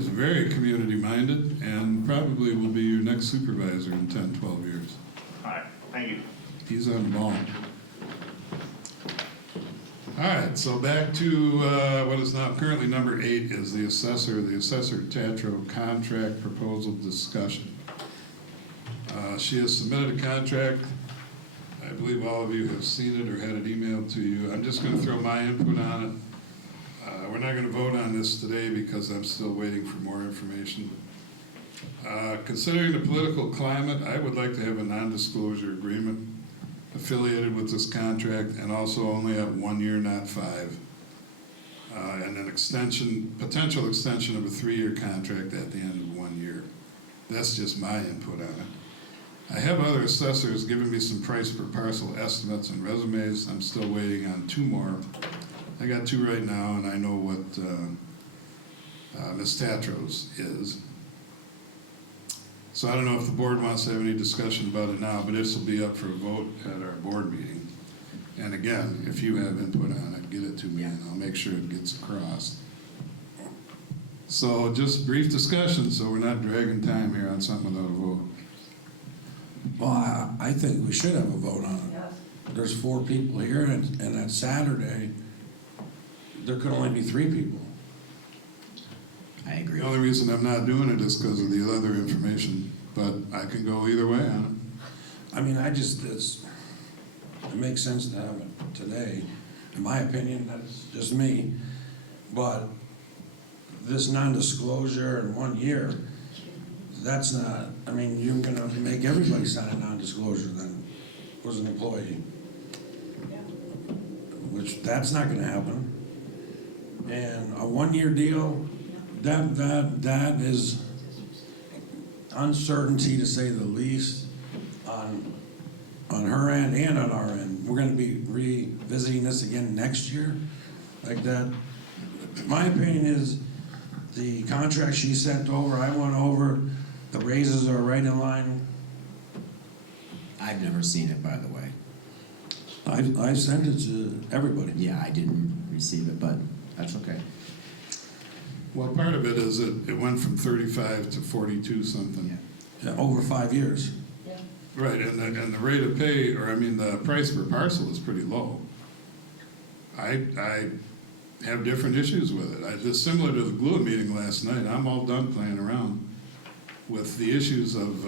very community-minded and probably will be your next supervisor in 10, 12 years. All right, thank you. He's on the ball. All right, so back to what is now currently number 8 is the assessor Tatro contract proposal discussion. She has submitted a contract. I believe all of you have seen it or had it emailed to you. I'm just going to throw my input on it. We're not going to vote on this today because I'm still waiting for more information. Considering the political climate, I would like to have a non-disclosure agreement affiliated with this contract and also only have 1 year, not 5. And an potential extension of a 3-year contract at the end of 1 year. That's just my input on it. I have other assessors giving me some price per parcel estimates and resumes. I'm still waiting on 2 more. I got 2 right now, and I know what Ms. Tatro's is. So I don't know if the board wants to have any discussion about it now, but this will be up for a vote at our board meeting. And again, if you have input on it, get it to me, and I'll make sure it gets across. So just brief discussion, so we're not dragging time here on something without a vote. Well, I think we should have a vote on it. There's 4 people here, and on Saturday, there could only be 3 people. I agree. The only reason I'm not doing it is because of the other information, but I can go either way on I mean, it makes sense to have it today. In my opinion, that's just me. But this non-disclosure in 1 year, that's not, I mean, you're gonna make everybody sign a non-disclosure then, was an employee. Which, that's not gonna happen. And a 1-year deal, that is uncertainty, to say the least, on her end and on our end. We're gonna be revisiting this again next year, like that. My opinion is, the contract she sent over, I went over, the raises are right in line. I've never seen it, by the way. I sent it to everybody. Yeah, I didn't receive it, but that's okay. it. Well, part of it is it went from 35 to 42 something. Yeah, over 5 years. Right, and the rate of pay, or I mean, the price per parcel is pretty low. I have different issues with it. It's similar to the GLUA meeting last night. I'm all done playing around with the issues of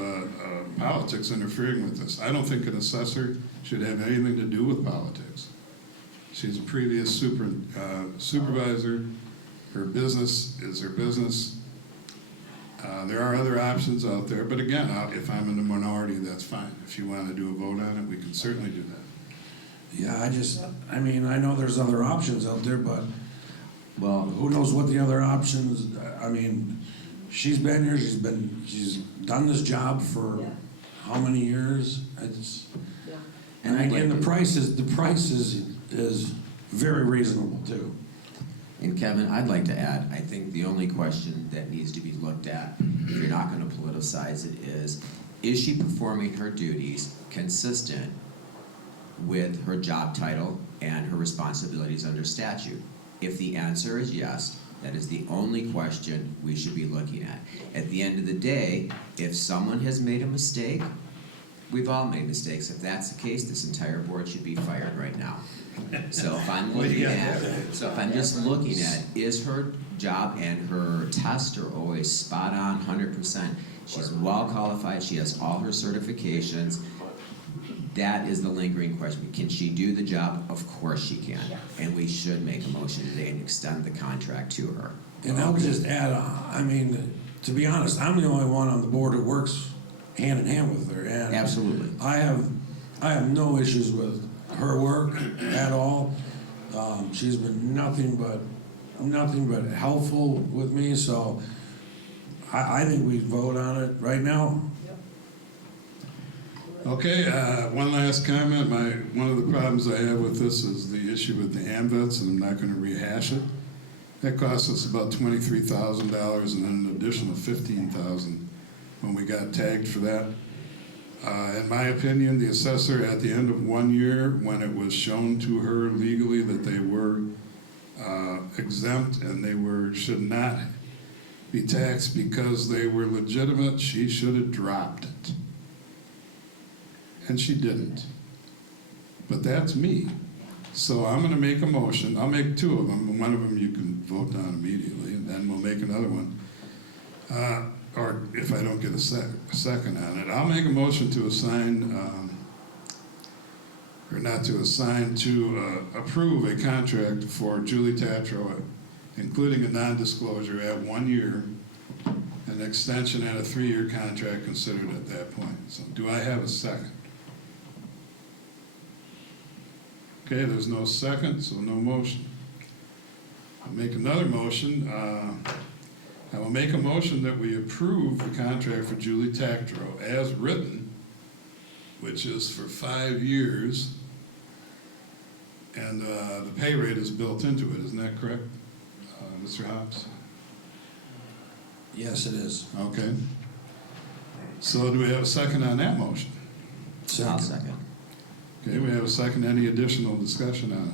politics interfering with this. I don't think an assessor should have anything to do with politics. She's a previous supervisor. Her business is her business. There are other options out there, but again, if I'm in the minority, that's fine. If you want to do a vote on it, we can certainly do that. Yeah, I mean, I know there's other options out there, but, Well, who knows what the other options, I mean, she's been here, she's done this job for how many years? And I'd like And the to- price is very reasonable too. And Kevin, I'd like to add, I think the only question that needs to be looked at, if you're not gonna politicize it, is she performing her duties consistent with her job title and her responsibilities under statute? If the answer is yes, that is the only question we should be looking at. At the end of the day, if someone has made a mistake, we've all made mistakes. If that's the case, this entire board should be fired right now. So if I'm just looking at, is her job and her tests are always spot on, 100%. She's well qualified, she has all her certifications. that is the lingering question. Can she do the job? Of course she can. And we should make a motion today and extend the contract to her. And I would just add, I mean, to be honest, I'm the only one on the board that works hand in hand with her. And Absolutely. I have no issues with her work at all. She's been nothing but helpful with me, so I think we vote on it right now. Okay, one last comment. One of the problems I have with this is the issue with the AMVETS, and I'm not gonna rehash it. That cost us about $23,000 and then an additional $15,000 when we got tagged for that. In my opinion, the assessor at the end of 1 year, when it was shown to her legally that they were exempt and they should not be taxed because they were legitimate, she should have dropped it. And she didn't. But that's me. So I'm gonna make a motion. I'll make two of them. One of them you can vote on immediately, and then we'll make another one. Or if I don't get a second on it, I'll make a motion to assign, or not to assign, to approve a contract for Julie Tatro, including a non-disclosure at 1 year, an extension at a 3-year contract considered at that point. So do I have a second? Okay, there's no second, so no motion. I'll make another motion. I will make a motion that we approve the contract for Julie Tatro as written, which is for 5 years, and the pay rate is built into it. Isn't that correct, Mr. Hobbs? Yes, it is. Okay. So do we have a second on that motion? I'll second. Okay, we have a second. Any additional discussion on it?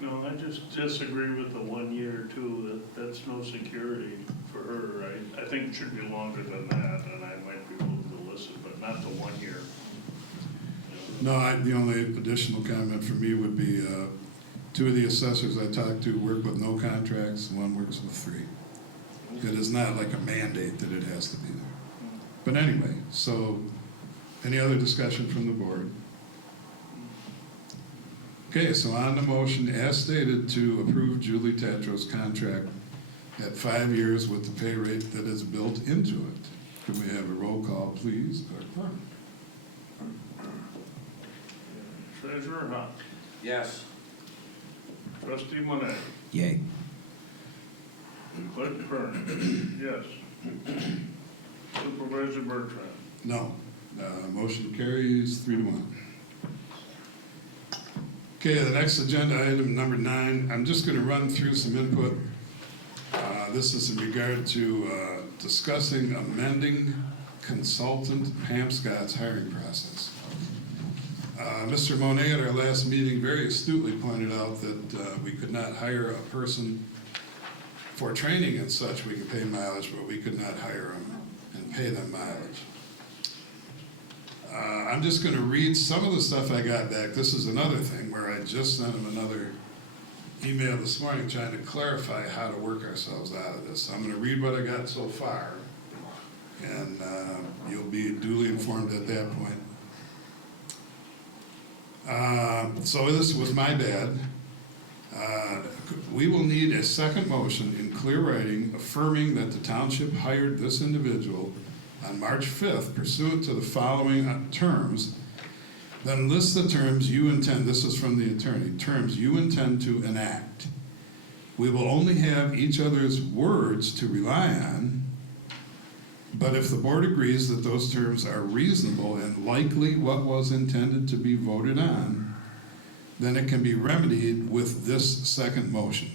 No, I just disagree with the 1 year too. That's no security for her. I think it should be longer than that, and I might be willing to listen, but not the 1 year. No, the only additional comment for me would be, 2 of the assessors I talked to work with no contracts, 1 works with 3. It is not like a mandate that it has to be there. But anyway, so any other discussion from the board? Okay, so on the motion as stated to approve Julie Tatro's contract at 5 years with the pay rate that is built into it. Could we have a roll call, please? Clerk? Treasurer Hunt, Yes. trustee Monet, Yay. clerk Byrne, yes. Supervisor Bertrand. No. Motion carries 3-1. Okay, the next agenda item, number 9, I'm just gonna run through some input. This is in regard to discussing amending consultant Pam Scott's hiring process. Mr. Monet at our last meeting very astutely pointed out that we could not hire a person for training and such. We could pay mileage, but we could not hire them and pay them mileage. I'm just going to read some of the stuff I got back. This is another thing where I just sent him another email this morning trying to clarify how to work ourselves out of this. I'm going to read what I got so far, and you'll be duly informed at that point. So this was my bad. We will need a second motion in clear writing affirming that the township hired this individual on March 5th pursuant to the following terms. Then list the terms you intend, this is from the attorney, terms you intend to enact. We will only have each other's words to rely on, but if the board agrees that those terms are reasonable and likely what was intended to be voted on, then it can be remedied with this second motion.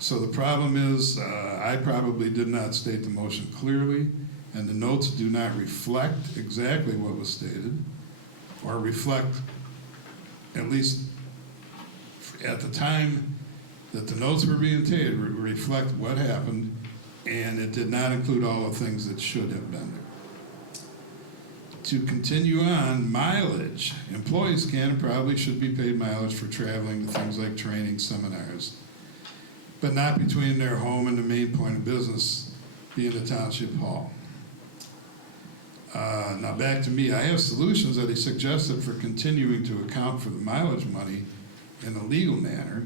So the problem is, I probably did not state the motion clearly, and the notes do not reflect exactly what was stated, or reflect, at least at the time that the notes were being taken, reflect what happened, and it did not include all the things that should have been there. To continue on, mileage. Employees can and probably should be paid mileage for traveling to things like training, seminars, but not between their home and the main point of business, being the township hall. Now, back to me, I have solutions that he suggested for continuing to account for the mileage money in a legal manner.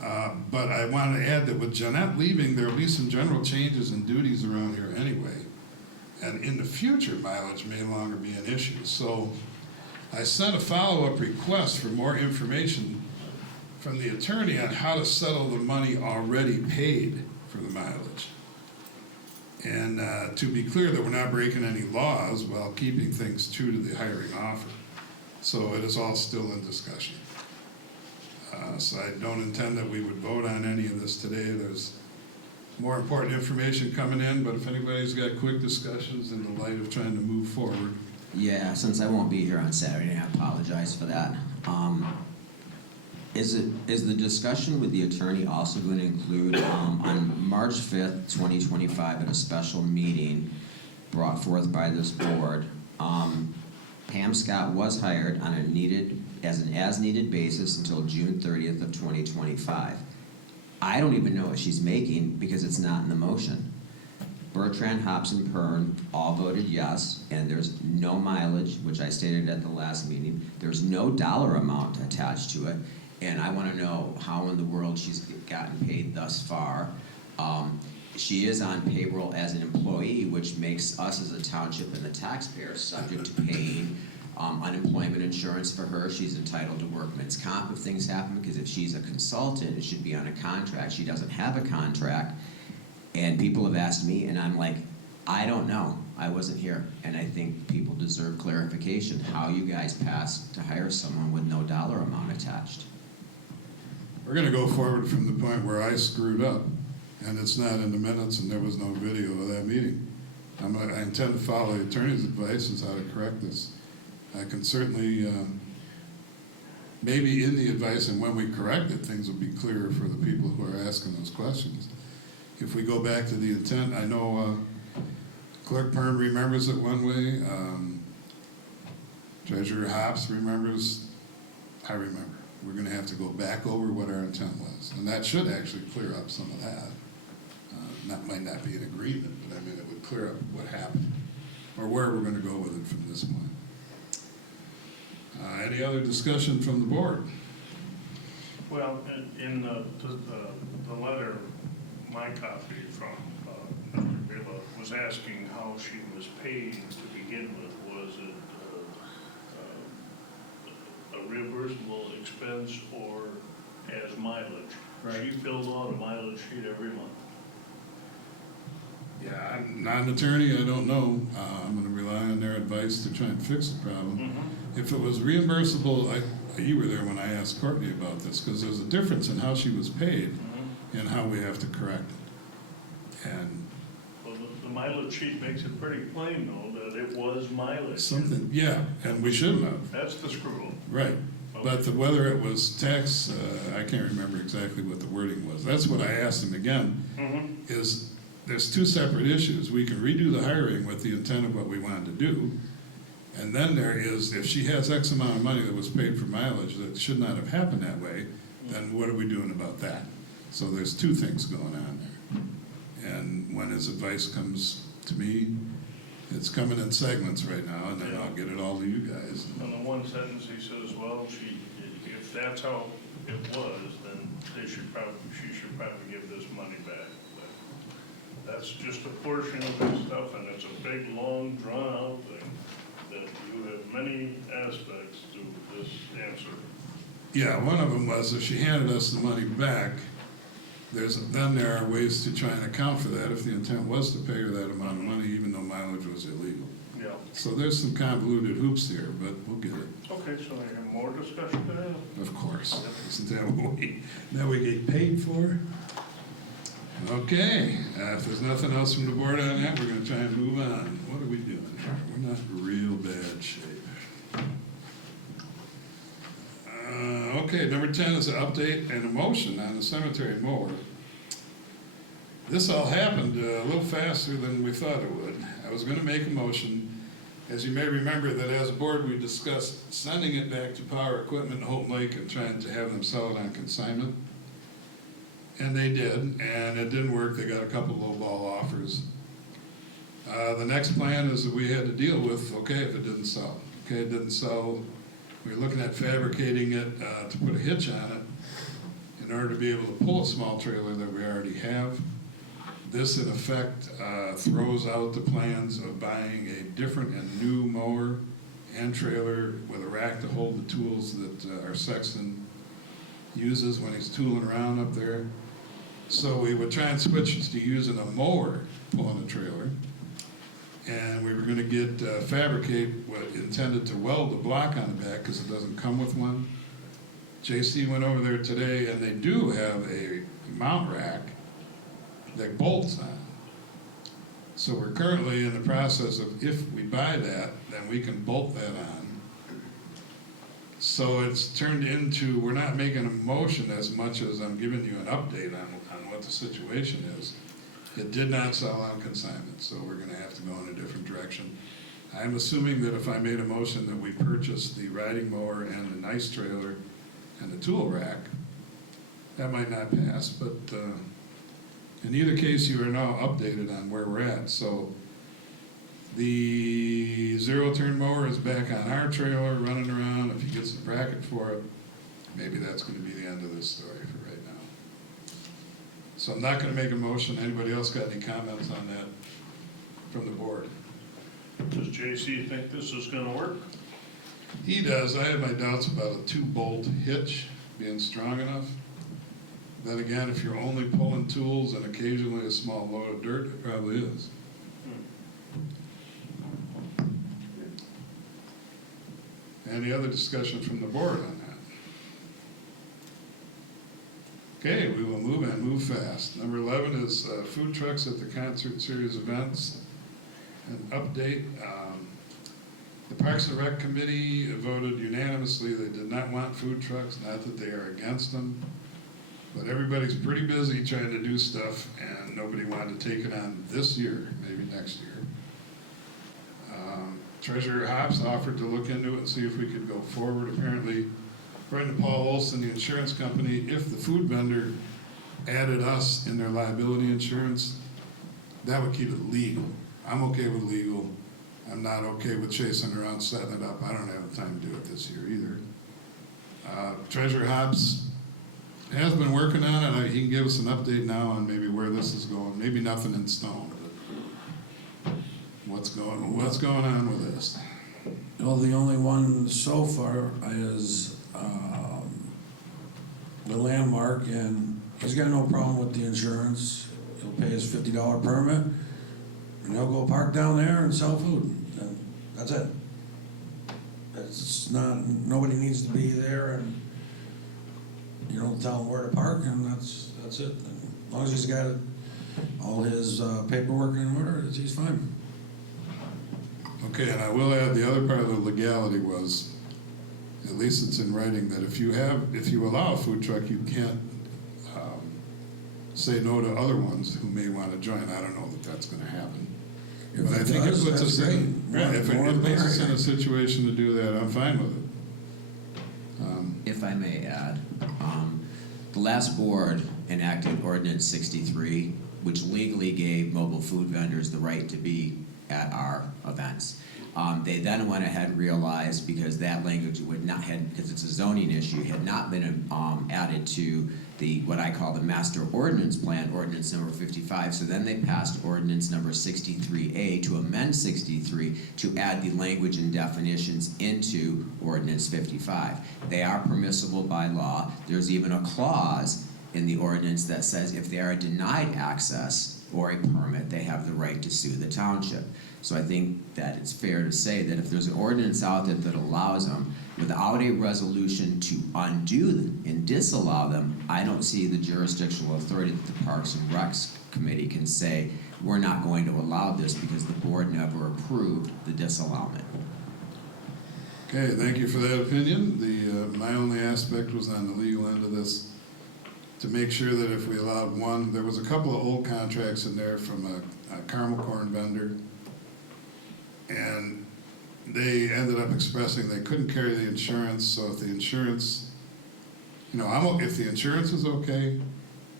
But I want to add that with Jeanette leaving, there will be some general changes in duties around here anyway. And in the future, mileage may no longer be an issue. So I sent a follow-up request for more information from the attorney on how to settle the money already paid for the mileage. And to be clear that we're not breaking any laws while keeping things true to the hiring offer. So it is all still in discussion. So I don't intend that we would vote on any of this today. There's more important information coming in, but if anybody's got quick discussions in the light of trying to move forward. Yeah, since I won't be here on Saturday, I apologize for that. Is the discussion with the attorney also going to include, on March 5th, 2025, at a special meeting brought forth by this board, Pam Scott was hired on as an as-needed basis until June 30th of 2025. I don't even know what she's making because it's not in the motion. Bertrand, Hobson, Pern all voted yes, and there's no mileage, which I stated at the last meeting. There's no dollar amount attached to it, and I want to know how in the world she's gotten paid thus far. She is on payroll as an employee, which makes us as a township and the taxpayers subject to paying unemployment insurance for her. She's entitled to workman's comp if things happen, because if she's a consultant, it should be on a contract. She doesn't have a contract. And people have asked me, and I'm like, I don't know. I wasn't here. And I think people deserve clarification how you guys passed to hire someone with no dollar amount attached. We're gonna go forward from the point where I screwed up, and it's not in the minutes, and there was no video of that meeting. I intend to follow the attorney's advice as how to correct this. I can certainly, maybe in the advice and when we correct it, things will be clearer for the people who are asking those questions. If we go back to the intent, I know Clerk Pern remembers it one way, Treasurer Hobbs remembers, I remember. We're gonna have to go back over what our intent was, and that should actually clear up some of that. That might not be an agreement, but I mean, it would clear up what happened, or where we're gonna go with it from this point. Any other discussion from the board? Well, in the letter, my copy from Mr. Villa was asking how she was paid to begin with. Was it a reimbursable expense or as mileage? Right. She filled out a mileage sheet every month. Yeah, I'm not an attorney, I don't know. I'm gonna rely on their advice to try and fix the problem. If it was reimbursable, you were there when I asked Courtney about this, because there's a difference in how she was paid and how we have to correct it. And Well, the mileage sheet makes it pretty plain, though, that it was mileage. something, yeah, and we shouldn't have, That's the screw up. right. But whether it was tax, I can't remember exactly what the wording was. That's what I asked him again, is there's two separate issues. We can redo the hiring with the intent of what we wanted to do. And then there is, if she has X amount of money that was paid for mileage that should not have happened that way, then what are we doing about that? So there's two things going on there. And when his advice comes to me, it's coming in segments right now, and then I'll get it all to you guys. On the one sentence, he says, well, if that's how it was, then she should probably give this money back. But that's just a portion of this stuff, and it's a big, long, drawn-out thing that you have many aspects to this answer. Yeah, one of them was if she handed us the money back, then there are ways to try and account for that if the intent was to pay her that amount of money, even though mileage was illegal. Yeah. So there's some convoluted hoops here, but we'll get it. Okay, so I have more discussion to have. Of course. Isn't that what we get paid for? Okay, if there's nothing else from the board on that, we're gonna try and move on. What are we doing here? We're not in real bad shape. Okay, number 10 is an update and a motion on the cemetery mower. This all happened a little faster than we thought it would. I was gonna make a motion. As you may remember, that as a board, we discussed sending it back to Power Equipment in Houghton Lake and trying to have them sell it on consignment. And they did, and it didn't work. They got a couple lowball offers. The next plan is that we had to deal with, okay, if it didn't sell. Okay, it didn't sell, we were looking at fabricating it to put a hitch on it in order to be able to pull a small trailer that we already have. This, in effect, throws out the plans of buying a different and new mower and trailer with a rack to hold the tools that our sexton uses when he's tooling around up there. So we would try and switch to using a mower pulling a trailer. And we were gonna get, fabricate what intended to weld the block on the back, because it doesn't come with one. JC went over there today, and they do have a mount rack that bolts on. So we're currently in the process of, if we buy that, then we can bolt that on. So it's turned into, we're not making a motion as much as I'm giving you an update on what the situation is. It did not sell on consignment, so we're gonna have to go in a different direction. I'm assuming that if I made a motion that we purchase the riding mower and the nice trailer and the tool rack, that might not pass, but in either case, you are now updated on where we're at. So the zero-turn mower is back on our trailer, running around. If he gets a bracket for it, maybe that's gonna be the end of this story for right now. So I'm not gonna make a motion. Anybody else got any comments on that from the board? Does JC think this is gonna work? He does. I have my doubts about a 2-bolt hitch being strong enough. Then again, if you're only pulling tools and occasionally a small load of dirt, it probably is. Any other discussion from the board on that? Okay, we will move fast. Number 11 is food trucks at the concert series events. An update. The Parks and Rec Committee voted unanimously they did not want food trucks, not that they are against them. But everybody's pretty busy trying to do stuff, and nobody wanted to take it on this year, maybe next year. Treasurer Hobbs offered to look into it and see if we could go forward. Apparently, according to Paul Olson, the insurance company, if the food vendor added us in their liability insurance, that would keep it legal. I'm okay with legal. I'm not okay with chasing around setting it up. I don't have the time to do it this year either. Treasurer Hobbs has been working on it. He can give us an update now on maybe where this is going. Maybe nothing in stone, but what's going on with this? Well, the only one so far is the Landmark, and he's got no problem with the insurance. He'll pay his $50 permit, and he'll go park down there and sell food. And that's it. It's not, nobody needs to be there, and you don't tell him where to park, and that's it. And as long as he's got all his paperwork in order, he's fine. Okay, and I will add, the other part of the legality was, at least it's in writing, that if you allow a food truck, you can't say no to other ones who may want to join. I don't know that that's gonna happen. But I think it puts us in, right, if it puts us in a situation to do that, I'm fine with it. If I may add, the last board enacted Ordinance 63, which legally gave mobile food vendors the right to be at our events. They then went ahead and realized, because that language would not have, because it's a zoning issue, had not been added to the, what I call the master ordinance plan, ordinance number 55. So then they passed ordinance number 63A to amend 63 to add the language and definitions into ordinance 55. They are permissible by law. There's even a clause in the ordinance that says if they are denied access or a permit, they have the right to sue the township. So I think that it's fair to say that if there's an ordinance out there that allows them, without a resolution to undo and disallow them, I don't see the jurisdictional authority that the Parks and Recs Committee can say, we're not going to allow this because the board never approved the disallowment. Okay, thank you for that opinion. My only aspect was on the legal end of this, to make sure that if we allowed one, there was a couple of old contracts in there from a caramel corn vendor, and they ended up expressing they couldn't carry the insurance. So if the insurance, if the insurance is okay,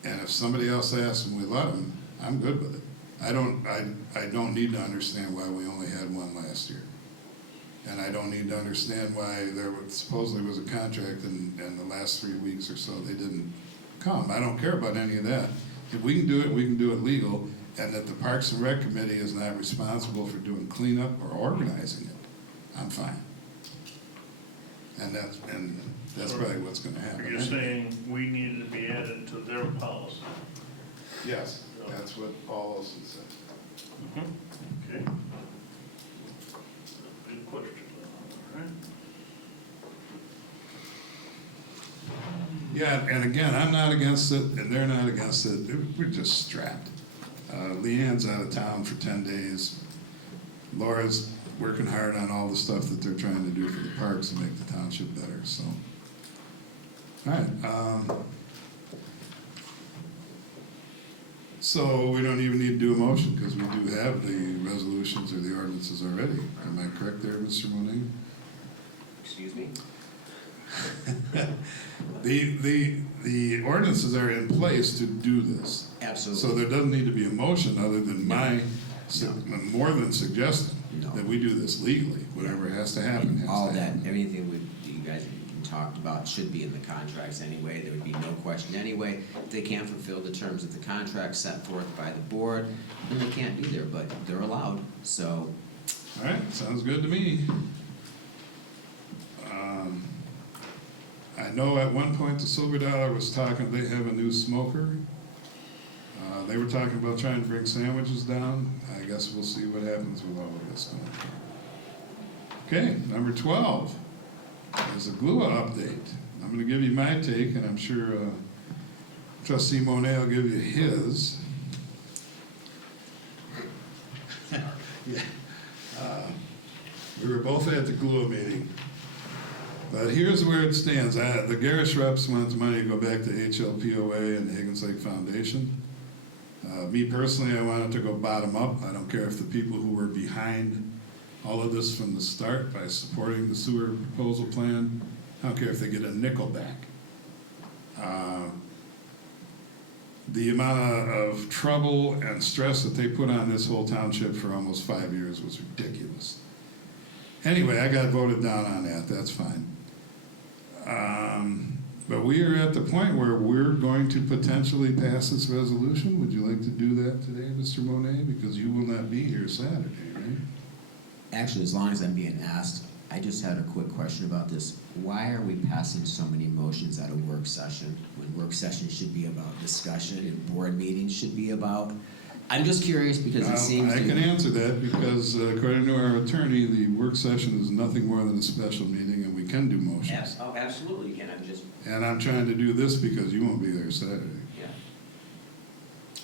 and if somebody else asks and we let them, I'm good with it. I don't need to understand why we only had one last year. And I don't need to understand why there supposedly was a contract and the last 3 weeks or so they didn't come. I don't care about any of that. If we can do it, we can do it legal, and that the Parks and Rec Committee is not responsible for doing cleanup or organizing it, I'm fine. And that's probably what's gonna happen. You're saying we needed to be added to their policy? Yes, that's what Paul Olson said. Okay. Good question, all right. Yeah, and again, I'm not against it, and they're not against it. We're just strapped. Leanne's out of town for 10 days. Laura's working hard on all the stuff that they're trying to do for the parks and make the township better, so. All right. So we don't even need to do a motion, because we do have the resolutions or the ordinances already. Am I correct there, Mr. Monet? Excuse me? The ordinances are in place to do this. Absolutely. So there doesn't need to be a motion other than my, more than suggesting No. that we do this legally. Whatever has to happen has to All that, happen. everything you guys talked about should be in the contracts anyway. There would be no question anyway. If they can't fulfill the terms of the contract set forth by the board, then they can't be there, but they're allowed, so. All right, sounds good to me. I know at one point the Silver Dollar was talking, they have a new smoker. They were talking about trying to bring sandwiches down. I guess we'll see what happens with all of this going on. Okay, number 12 is a GLUA update. I'm going to give you my take, and I'm sure Trustee Monet will give you his. We were both at the GLUA meeting. But here's where it stands. The Garrish reps want the money to go back to HLPOA and the Higgins Lake Foundation. Me personally, I want it to go bottom up. I don't care if the people who were behind all of this from the start by supporting the sewer proposal plan, I don't care if they get a nickel back. The amount of trouble and stress that they put on this whole township for almost 5 years was ridiculous. Anyway, I got voted down on that, that's fine. But we are at the point where we're going to potentially pass this resolution. Would you like to do that today, Mr. Monet? Because you will not be here Saturday, right? Actually, as long as I'm being asked, I just had a quick question about this. Why are we passing so many motions at a work session when work sessions should be about discussion and board meetings should be about? I'm just curious because it seems I can answer that because according to our attorney, the work session is nothing more than a special meeting and we can do motions. Oh, absolutely, you can. I'm just, And I'm trying to do this because you won't be there Saturday. yeah.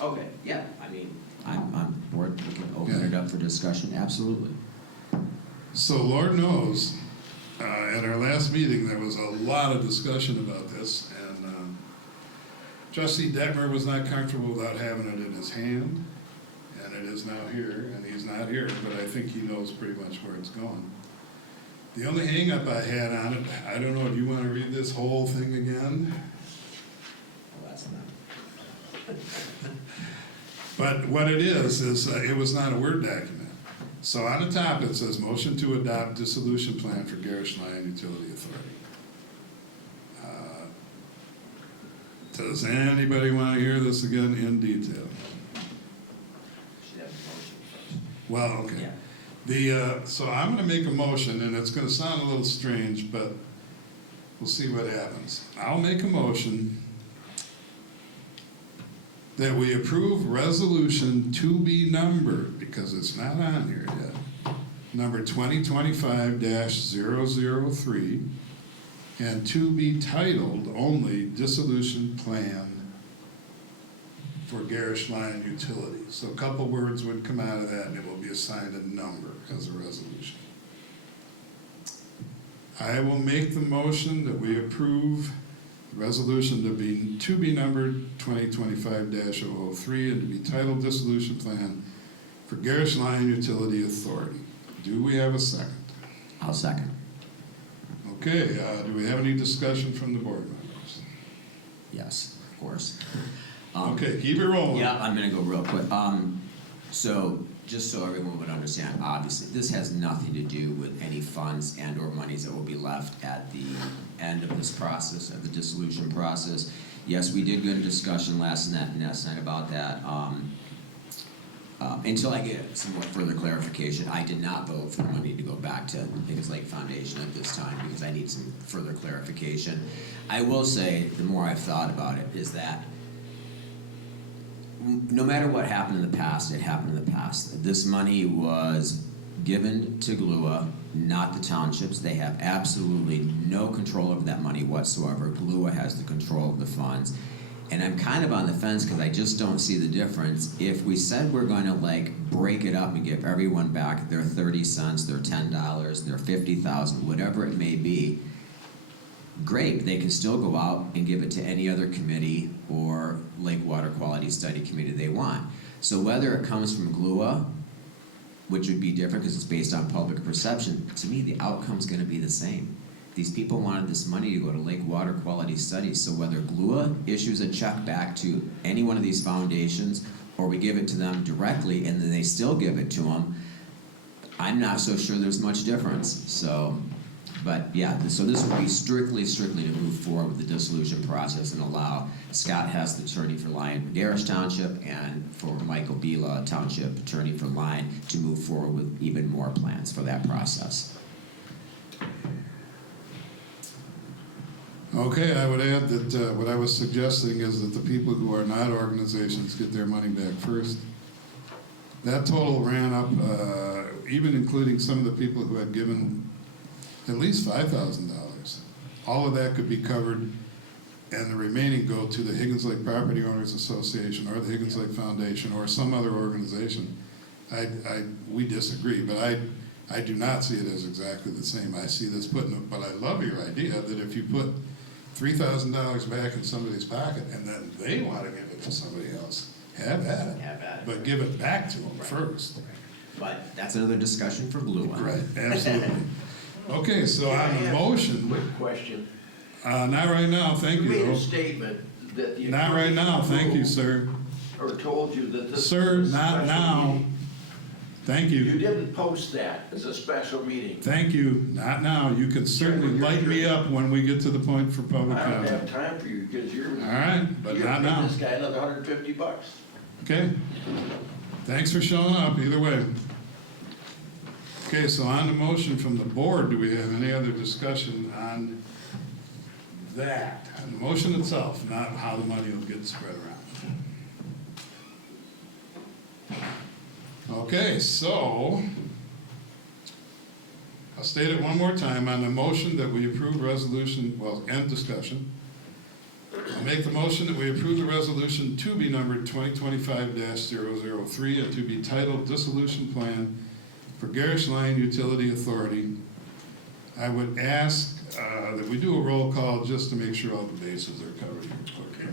Okay, yeah, I mean, I'm on board, we can open it up for discussion, absolutely. So Lord knows, at our last meeting, there was a lot of discussion about this, and Trustee Detmer was not comfortable without having it in his hand, and it is now here, and he's not here, but I think he knows pretty much where it's going. The only hang-up I had on it, I don't know if you want to read this whole thing again, Well, that's not. but what it is it was not a Word document. So on the top, it says, motion to adopt dissolution plan for Garrish Lyon Utility Authority. Does anybody want to hear this again in detail? Should have a motion first. Well, okay. So I'm going to make a motion, and it's going to sound a little strange, but we'll see what happens. I'll make a motion that we approve resolution to be numbered, because it's not on here yet, number 2025-003, and to be titled only dissolution plan for Garrish Lyon Utilities. So a couple words would come out of that and it will be assigned a number as a resolution. I will make the motion that we approve the resolution to be numbered 2025-003 and to be titled dissolution plan for Garrish Lyon Utility Authority. Do we have a second? I'll second. Okay, do we have any discussion from the board members? Yes, of course. Okay, keep it rolling. Yeah, I'm gonna go real quick. So, just so everyone would understand, obviously, this has nothing to do with any funds and/or monies that will be left at the end of this process, of the dissolution process. Yes, we did go into discussion last night about that. Until I get some more further clarification, I did not vote for money to go back to Higgins Lake Foundation at this time because I need some further clarification. I will say, the more I've thought about it, is that no matter what happened in the past, it happened in the past. This money was given to GLUA, not the townships. They have absolutely no control over that money whatsoever. GLUA has the control of the funds. And I'm kind of on the fence because I just don't see the difference. If we said we're going to like break it up and give everyone back their 30 cents, their $10, their 50,000, whatever it may be, great, they can still go out and give it to any other committee or Lake Water Quality Study Committee they want. So whether it comes from GLUA, which would be different because it's based on public perception, to me the outcome's going to be the same. These people wanted this money to go to Lake Water Quality Studies, so whether GLUA issues a check back to any one of these foundations or we give it to them directly and then they still give it to them, I'm not so sure there's much difference. So, but yeah, so this would be strictly to move forward with the dissolution process and allow Scott Hess, the attorney for Lyon Township, and for Michael Bila, Township attorney for Lyon, to move forward with even more plans for that process. Okay, I would add that what I was suggesting is that the people who are not organizations get their money back first. That total ran up, even including some of the people who had given at least $5,000. All of that could be covered, and the remaining go to the Higgins Lake Property Owners Association or the Higgins Lake Foundation or some other organization. We disagree, but I do not see it as exactly the same. I see this but I love your idea that if you put $3,000 back in somebody's pocket and then they want to give it to somebody else, have at it. Have at it. But give it back to them first. But that's another discussion for GLUA. Right, absolutely. Okay, so on the motion, Quick question. not right now, thank You made you. a statement that the. Not right now, thank you, attorney sir. Or told you that this. Sir, is a not special now. meeting. Thank You you. didn't post that as a special meeting. Thank you, not now. You can certainly light me up when we get to the point for public I don't comment. have time for you because you're. All right, but you're not giving now. this guy another $150. Okay? Thanks for showing up, either way. Okay, so on the motion from the board, do we have any other discussion on that? On the motion itself, not how the money will get spread around. Okay, so I'll state it one more time. On the motion that we approve resolution, well, end discussion. I'll make the motion that we approve the resolution to be numbered 2025-003 and to be titled Dissolution Plan for Garrish Line Utility Authority. I would ask that we do a roll call just to make sure all the bases are covered. Okay.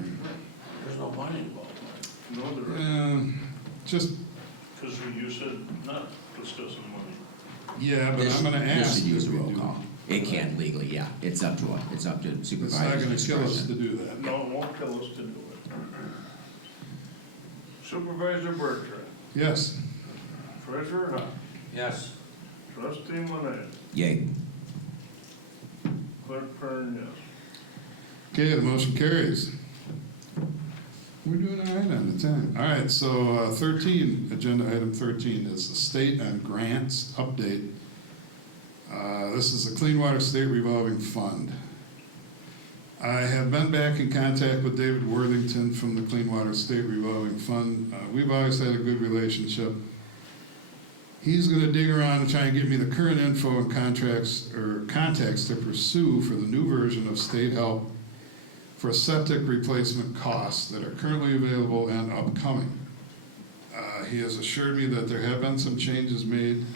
There's no money involved. No, there Just, because you said not discussing money. yeah, but This- I'm gonna This ask. should use a that we roll do. call. It can't legally, yeah. It's up to It's not supervisor's gonna kill us to discretion. do that. No, it won't kill us to do it. Supervisor Bertrand, Yes. Treasurer Hunt, Yes. Trustee Monet, Yay. Clerk Kern, yes. Okay, the motion carries. We're doing all right on the time. All right, so 13, agenda item 13 is the state and grants update. This is the Clean Water State Revolving Fund. I have been back in contact with David Worthington from the Clean Water State Revolving Fund. We've always had a good relationship. He's going to dig around and try and get me the current info and contracts or contacts to pursue for the new version of state help for septic replacement costs that are currently available and upcoming. He has assured me that there have been some changes made.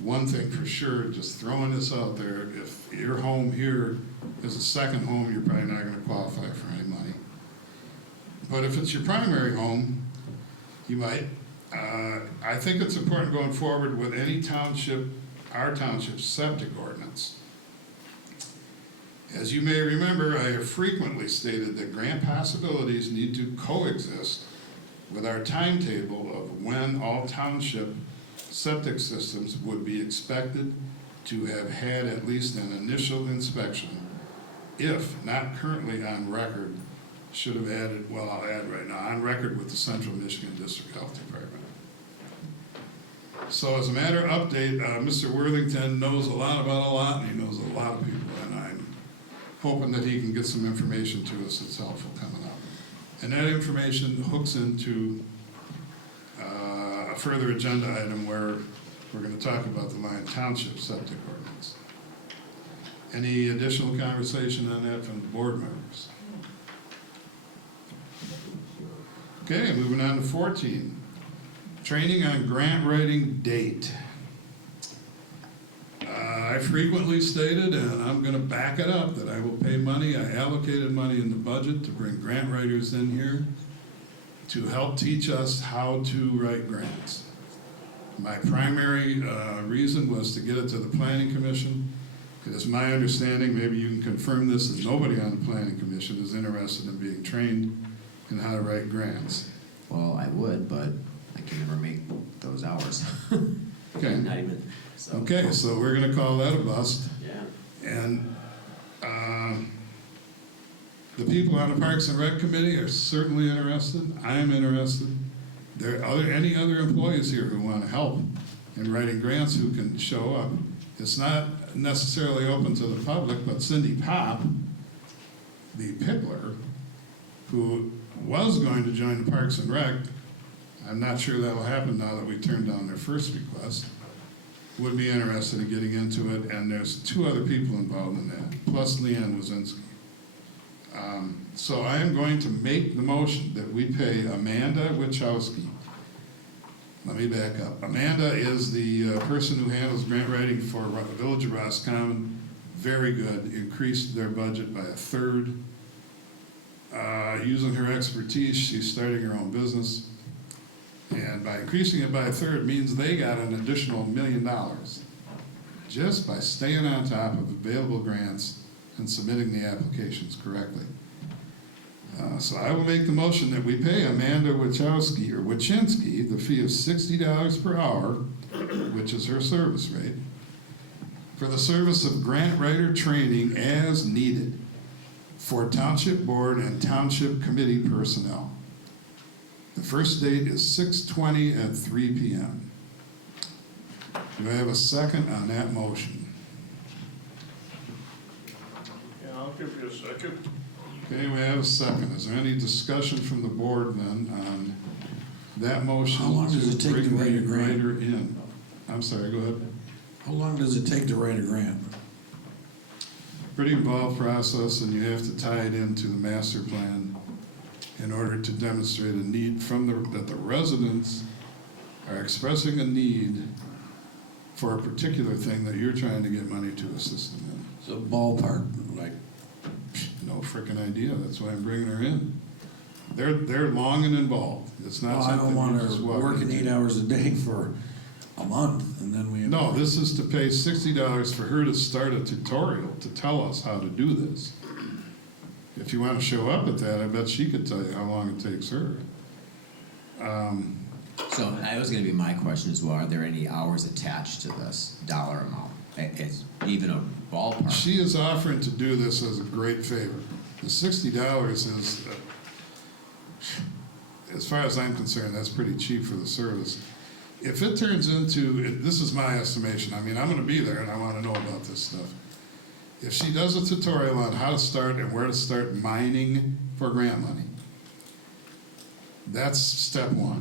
One thing for sure, just throwing this out there, if your home here is a second home, you're probably not going to qualify for any money. But if it's your primary home, you might. I think it's important going forward with any township, our township's septic ordinance. As you may remember, I have frequently stated that grant possibilities need to coexist with our timetable of when all township septic systems would be expected to have had at least an initial inspection, if not currently on record, should have added, well, I'll add right now, on record with the Central Michigan District Health Department. So as a matter of update, Mr. Worthington knows a lot about a lot, and he knows a lot of people, and I'm hoping that he can get some information to us that's helpful coming up. And that information hooks into a further agenda item where we're going to talk about the Lyon Township septic ordinance. Any additional conversation on that from the board members? Okay, moving on to 14. Training on grant writing date. I frequently stated, and I'm going to back it up, that I will pay money. I allocated money in the budget to bring grant writers in here to help teach us how to write grants. My primary reason was to get it to the Planning Commission. It is my understanding, maybe you can confirm this, that nobody on the Planning Commission is interested in being trained in how to write grants. Well, I would, but I can never make those hours. Okay. Not even, so. Okay, so we're going to call that a bust. Yeah. And the people on the Parks and Rec Committee are certainly interested. I am interested. There are any other employees here who want to help in writing grants who can show up. It's not necessarily open to the public, but Cindy Pop, the Pickler, who was going to join the Parks and Rec, I'm not sure that will happen now that we turned down their first request, would be interested in getting into it, and there's 2 other people involved in that, plus Leanne Wazinski. So I am going to make the motion that we pay Amanda Wachowski. Let me back up. Amanda is the person who handles grant writing for the Village of Roscommon. Very good, increased their budget by 1/3. Using her expertise, she's starting her own business. And by increasing it by 1/3 means they got an additional $1 million just by staying on top of available grants and submitting the applications correctly. So I will make the motion that we pay Amanda Wachinski the fee of $60 per hour, which is her service rate, for the service of grant writer training as needed for Township Board and Township Committee personnel. The first date is 6/20 at 3 p.m. Do I have a second on that motion? Yeah, I'll give you a second. Okay, we have a second. Is there any discussion from the board then on that motion? How long does it take to bring write a the grant? writer in? I'm sorry, go ahead. How long does it take to write a grant? Pretty involved process, and you have to tie it into the master plan in order to demonstrate a need that the residents are expressing a need for a particular thing that you're trying to get money to assist them in. So ballpark, like, No frickin' idea. That's why I'm bringing her in. They're long and involved. It's not well, I something don't want you just her walk working into. 8 hours a day for a month, and then we have. No, this is to pay $60 for her to start a tutorial to tell us how to do this. If you want to show up at that, I bet she could tell you how long it takes her. So that was gonna be my question as well. Are there any hours attached to this dollar amount? It's even a ballpark. She is offering to do this as a great favor. The $60 is, as far as I'm concerned, that's pretty cheap for the service. If it turns into, this is my estimation, I mean, I'm gonna be there and I wanna know about this stuff. If she does a tutorial on how to start and where to start mining for grant money, that's step 1.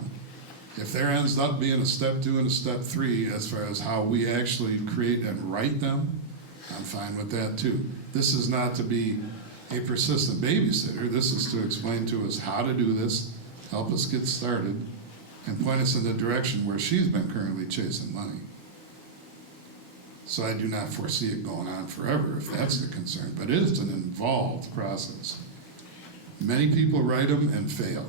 If there ends up being a step 2 and a step 3 as far as how we actually create and write them, I'm fine with that too. This is not to be a persistent babysitter. This is to explain to us how to do this, help us get started, and point us in the direction where she's been currently chasing money. So I do not foresee it going on forever if that's the concern, but it is an involved process. Many people write them and fail.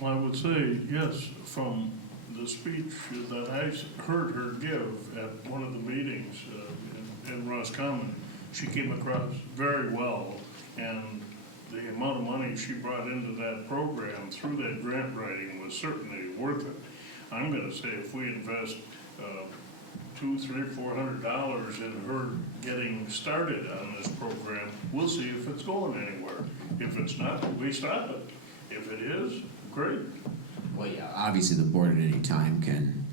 Well, I would say, yes, from the speech that I heard her give at one of the meetings in Roscommon, she came across very well, and the amount of money she brought into that program through that grant writing was certainly worth it. I'm gonna say if we invest, $200, $300, $400 in her getting started on this program, we'll see if it's going anywhere. If it's not, we stop it. If it is, great. Well, yeah, obviously the board at any time can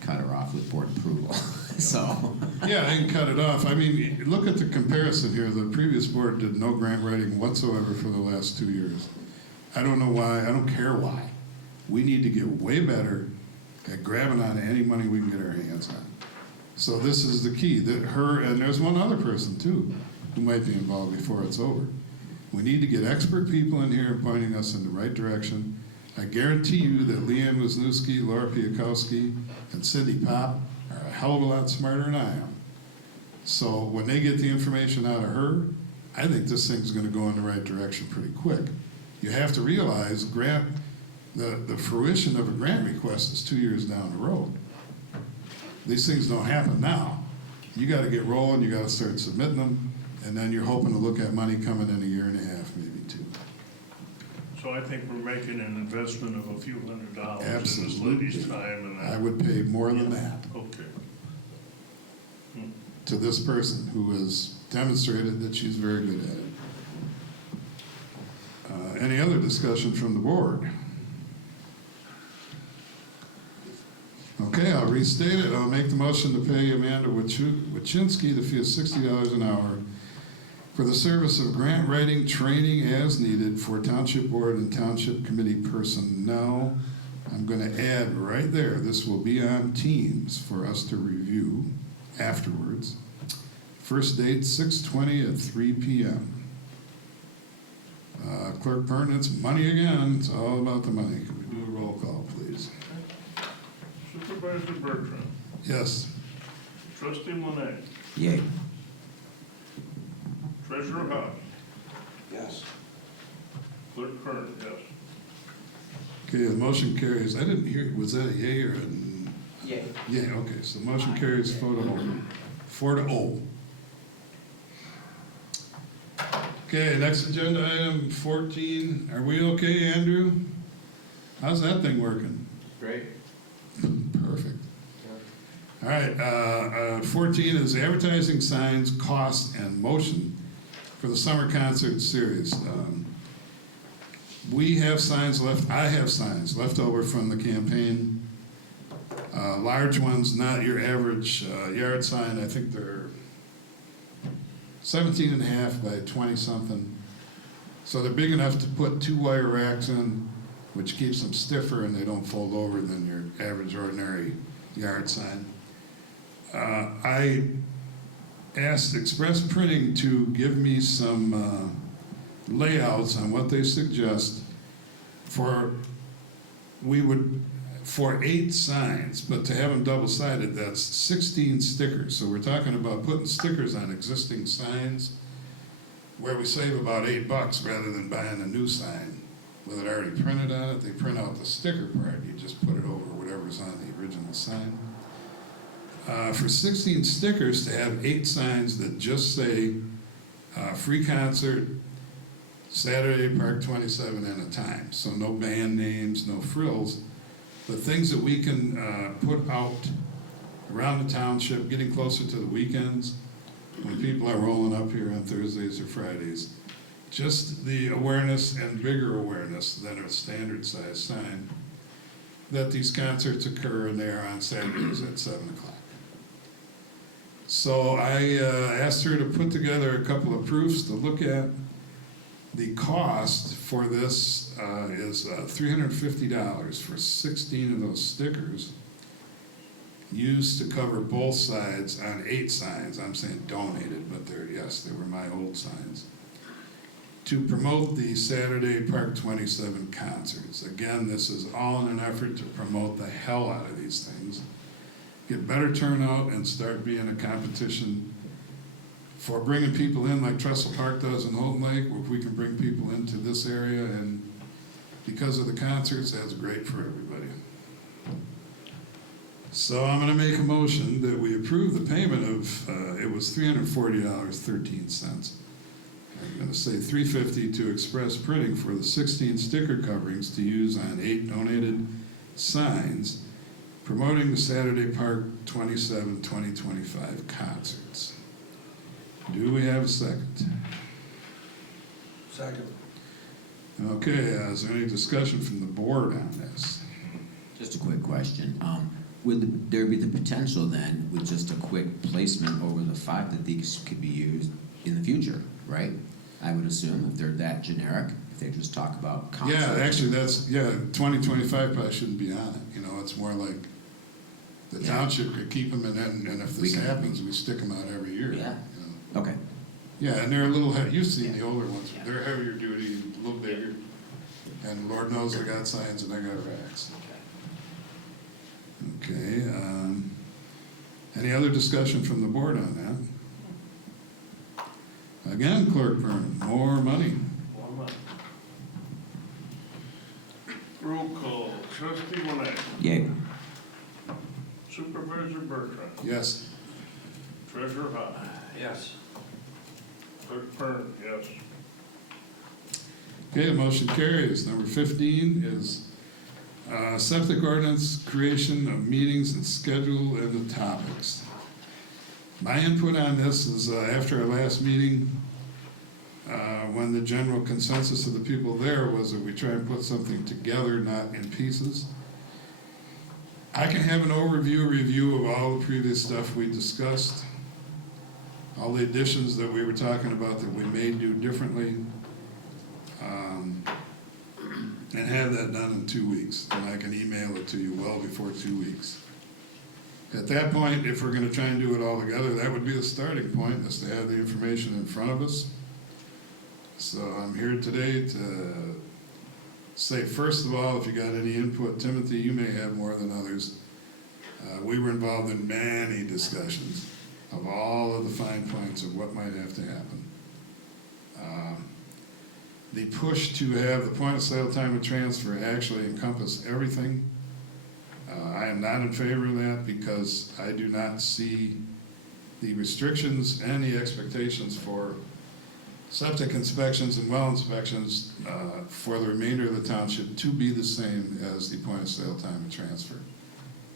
cut her off with board approval, so. Yeah, they can cut it off. I mean, look at the comparison here. The previous board did no grant writing whatsoever for the last 2 years. I don't know why, I don't care why. We need to get way better at grabbing on any money we can get our hands on. So this is the key, that her, and there's one other person too, who might be involved before it's over. We need to get expert people in here pointing us in the right direction. I guarantee you that Leanne Wisniewski, Laura Piakowski, and Cindy Pop are a hell of a lot smarter than I am. So when they get the information out of her, I think this thing's gonna go in the right direction pretty quick. You have to realize the fruition of a grant request is 2 years down the road. These things don't happen now. You gotta get rolling, you gotta start submitting them, and then you're hoping to look at money coming in a year and a half, maybe 2. So I think we're making an investment of a few $100s in this Absolutely. lady's time and that. I would pay more than that Okay. to this person who has demonstrated that she's very good at it. Any other discussion from the board? Okay, I'll restate it. I'll make the motion to pay Amanda Wachinski the fee of $60 an hour for the service of grant writing training as needed for Township Board and Township Committee personnel. I'm going to add right there, this will be on Teams for us to review afterwards. First date, 6/20 at 3 p.m. Clerk Pern, it's money again. It's all about the money. Can we do a roll call, please? Supervisor Bertrand, Yes. Trustee Monet, Yay. Treasurer Hahn, Yes. Clerk Kern, yes. Okay, the motion carries. I didn't hear, was that a yay or a? Yay. Yeah, okay, so motion carries 4-0. 4-0. Okay, next agenda item 14. Are we okay, Andrew? How's that thing working? Great. Perfect. All right, 14 is advertising signs, cost, and motion for the summer concert series. We have signs left, I have signs left over from the campaign. Large ones, not your average yard sign. I think they're 17.5 by 20-something. So they're big enough to put 2 wire racks in, which keeps them stiffer and they don't fold over than your average ordinary yard sign. I asked Express Printing to give me some layouts on what they suggest for 8 signs, but to have them double-sided, that's 16 stickers. So we're talking about putting stickers on existing signs where we save about $8 rather than buying a new sign with it already printed on it. They print out the sticker part, you just put it over whatever's on the original sign. For 16 stickers, to have 8 signs that just say free concert, Saturday, Park 27, and a time. So no band names, no frills, but things that we can put out around the township, getting closer to the weekends, when people are rolling up here on Thursdays or Fridays. Just the awareness and bigger awareness than a standard size sign that these concerts occur and they are on Saturdays at 7 o'clock. So I asked her to put together a couple of proofs to look at. The cost for this is $350 for 16 of those stickers used to cover both sides on 8 signs. I'm saying donated, but they were my old signs. To promote the Saturday Park 27 concerts. Again, this is all in an effort to promote the hell out of these things, get better turnout, and start being a competition for bringing people in like Trestle Park does in Houghton Lake. If we can bring people into this area, and because of the concerts, that's great for everybody. So I'm gonna make a motion that we approve the payment of, it was $340.13. I'm gonna say $350 to Express Printing for the 16 sticker coverings to use on 8 donated signs promoting the Saturday Park 2025 concerts. Do we have a second? Second. Okay, is there any discussion from the board on this? Just a quick question. Would there be the potential then, with just a quick placement over the fact that these could be used in the future, right? I would assume if they're that generic, if they just talk about concerts. Yeah, actually, 2025 probably shouldn't be on it, you know, it's more like the Yeah. township could keep them, and if We this can- happens, we stick them out every year. Yeah. you know. Okay. Yeah, and they're a little, you've seen the Yeah. older ones, Yeah. they're heavier duty, a little bigger, and Lord knows they got signs and they got racks. Okay, any other discussion from the board on that? Again, Clerk Byrne, more money. One month. Roll call, trustee Monet, Yay. supervisor Bertrand, Yes. treasurer Hopper, Yes. clerk Byrne, yes. Okay, the motion carries. Number 15 is septic ordinance, creation of meetings and schedule and the topics. My input on this is after our last meeting, when the general consensus of the people there was that we try and put something together, not in pieces. I can have an review of all the previous stuff we discussed, all the additions that we were talking about that we may do differently, and have that done in 2 weeks. And I can email it to you well before 2 weeks. At that point, if we're gonna try and do it all together, that would be the starting point, is to have the information in front of us. So I'm here today to say, first of all, if you got any input, Timothy, you may have more than others. We were involved in many discussions of all of the fine points of what might have to happen. The push to have the point of sale time of transfer actually encompass everything. I am not in favor of that because I do not see the restrictions and the expectations for septic inspections and well inspections for the remainder of the township to be the same as the point of sale time of transfer.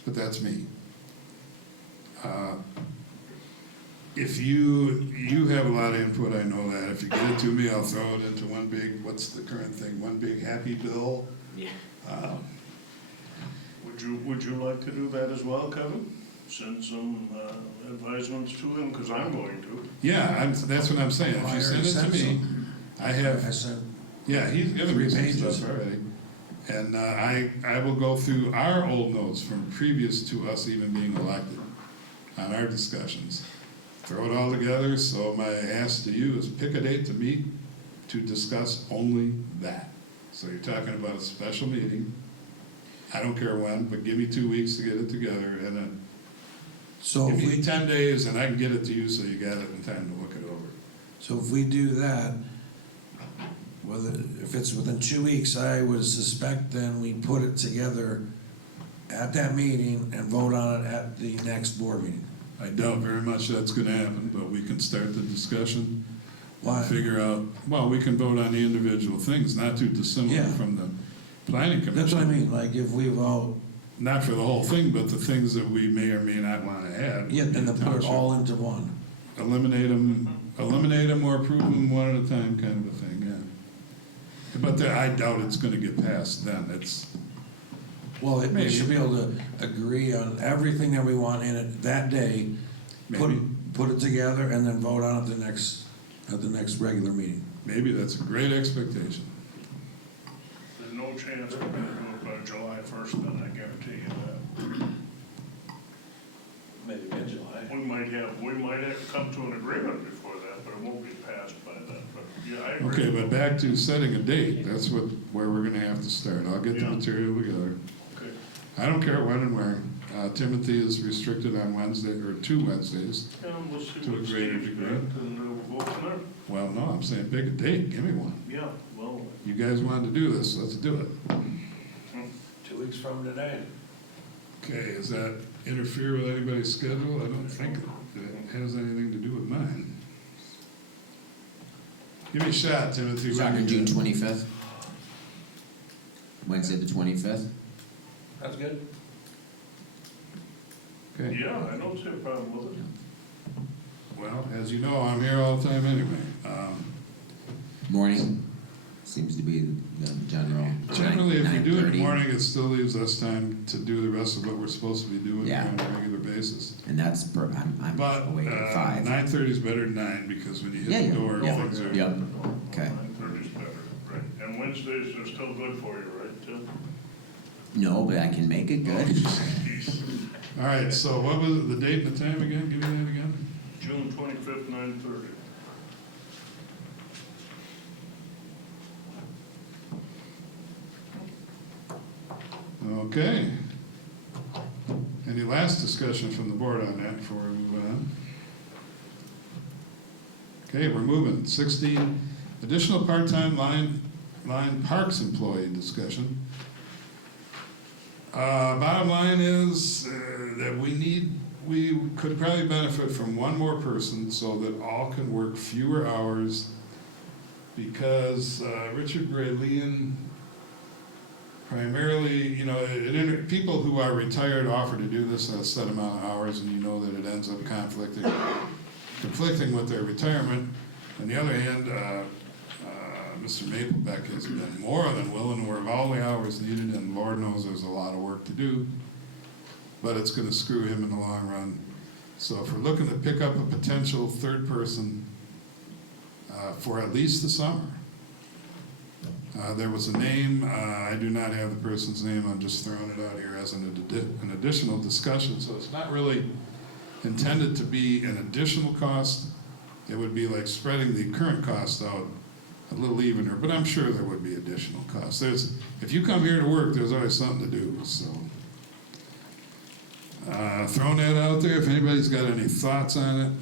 But that's me. If you have a lot of input, I know that. If you get it to me, I'll throw it into one big, what's the current thing, one big happy bill. Yeah. Would you like to do that as well, Kevin? Send some advisements to him, because I'm going to. Yeah, that's what I'm saying. If I you send already it to sent me, some. I I have, said, yeah, he's given 3 me some pages. stuff already. And I will go through our old notes from previous to us even being elected on our discussions. Throw it all together, so my ask to you is pick a date to meet to discuss only that. So you're talking about a special meeting. I don't care when, but give me 2 weeks to get it together, and then so give if me we, 10 days, and I can get it to you so you got it in time to look it over. so if we do that, if it's within 2 weeks, I would suspect then we put it together at that meeting and vote on it at the next board meeting. I doubt very much that's gonna happen, but we can start the discussion. Why? And figure out, well, we can vote on the individual things, not too dissimilar Yeah. from the planning commission. That's what I mean, like if we've all, Not for the whole thing, but the things that we may or may not wanna add. yeah, and in then the put it township. all into one. Eliminate them or approve them one at a time, kind of a thing, yeah. But I doubt it's gonna get passed then, Well, we Maybe. should be able to agree on everything that we want in it that day, maybe, put it together, and then vote on it at the next regular meeting. maybe that's a great expectation. There's no chance we're gonna do it by July 1st, then, I guarantee you that. Maybe mid-July. We might have to come to an agreement before that, but it won't be passed by then, but, yeah, I agree. Okay, but back to setting a date, that's where we're gonna have to start. I'll get the Yeah. material together. Okay. I don't care when and where. Timothy is restricted on Wednesday, or 2 Wednesdays. Yeah, we'll see To a what greater Steve's degree. got, and we'll go from there. Well, no, I'm saying pick a date, give me one. Yeah, well, You guys wanted to do this, let's do it. 2 weeks from today. Okay, does that interfere with anybody's schedule? I don't think it has anything to do with mine. Give me a shot, Timothy. You're when talking you June get- 25th? Wednesday the 25th? That's good. Okay, Yeah, I don't see a problem with it. well, as you know, I'm here all the time anyway. Morning seems to be the general. Generally, if we do it in the 9:30. morning, it still leaves us time to do the rest of what we're supposed to be doing Yeah. on a regular basis. And that's, I'm But awake at 5. 9:30 is better than 9, because when you Yeah, hit the yeah, door, yeah. things are... Yep. Okay. 9:30 is better, right. And Wednesdays are still good for you, right, Tim? No, but I can make it good. All right, so what was it, the date and the time again? Give me that again. June 25th, 9:30. Okay. Any last discussion from the board on that before we move on? Okay, we're moving. 16, additional part-time line parks employee discussion. Bottom line is that we could probably benefit from one more person so that all can work fewer hours, because Richard Braylon primarily, people who are retired offer to do this a set amount of hours, and you know that it ends up conflicting with their retirement. On the other hand, Mr. Maplebeck has been more than willing to work all the hours needed, and Lord knows there's a lot of work to do, but it's going to screw him in the long run. So if we're looking to pick up a potential third person for at least the summer, there was a name, I do not have the person's name, I'm just throwing it out here as an additional discussion, so it's not really intended to be an additional cost. It would be like spreading the current cost out a little evener, but I'm sure there would be additional costs. If you come here to work, there's always something to do, so. Throwing that out there, if anybody's got any thoughts on it,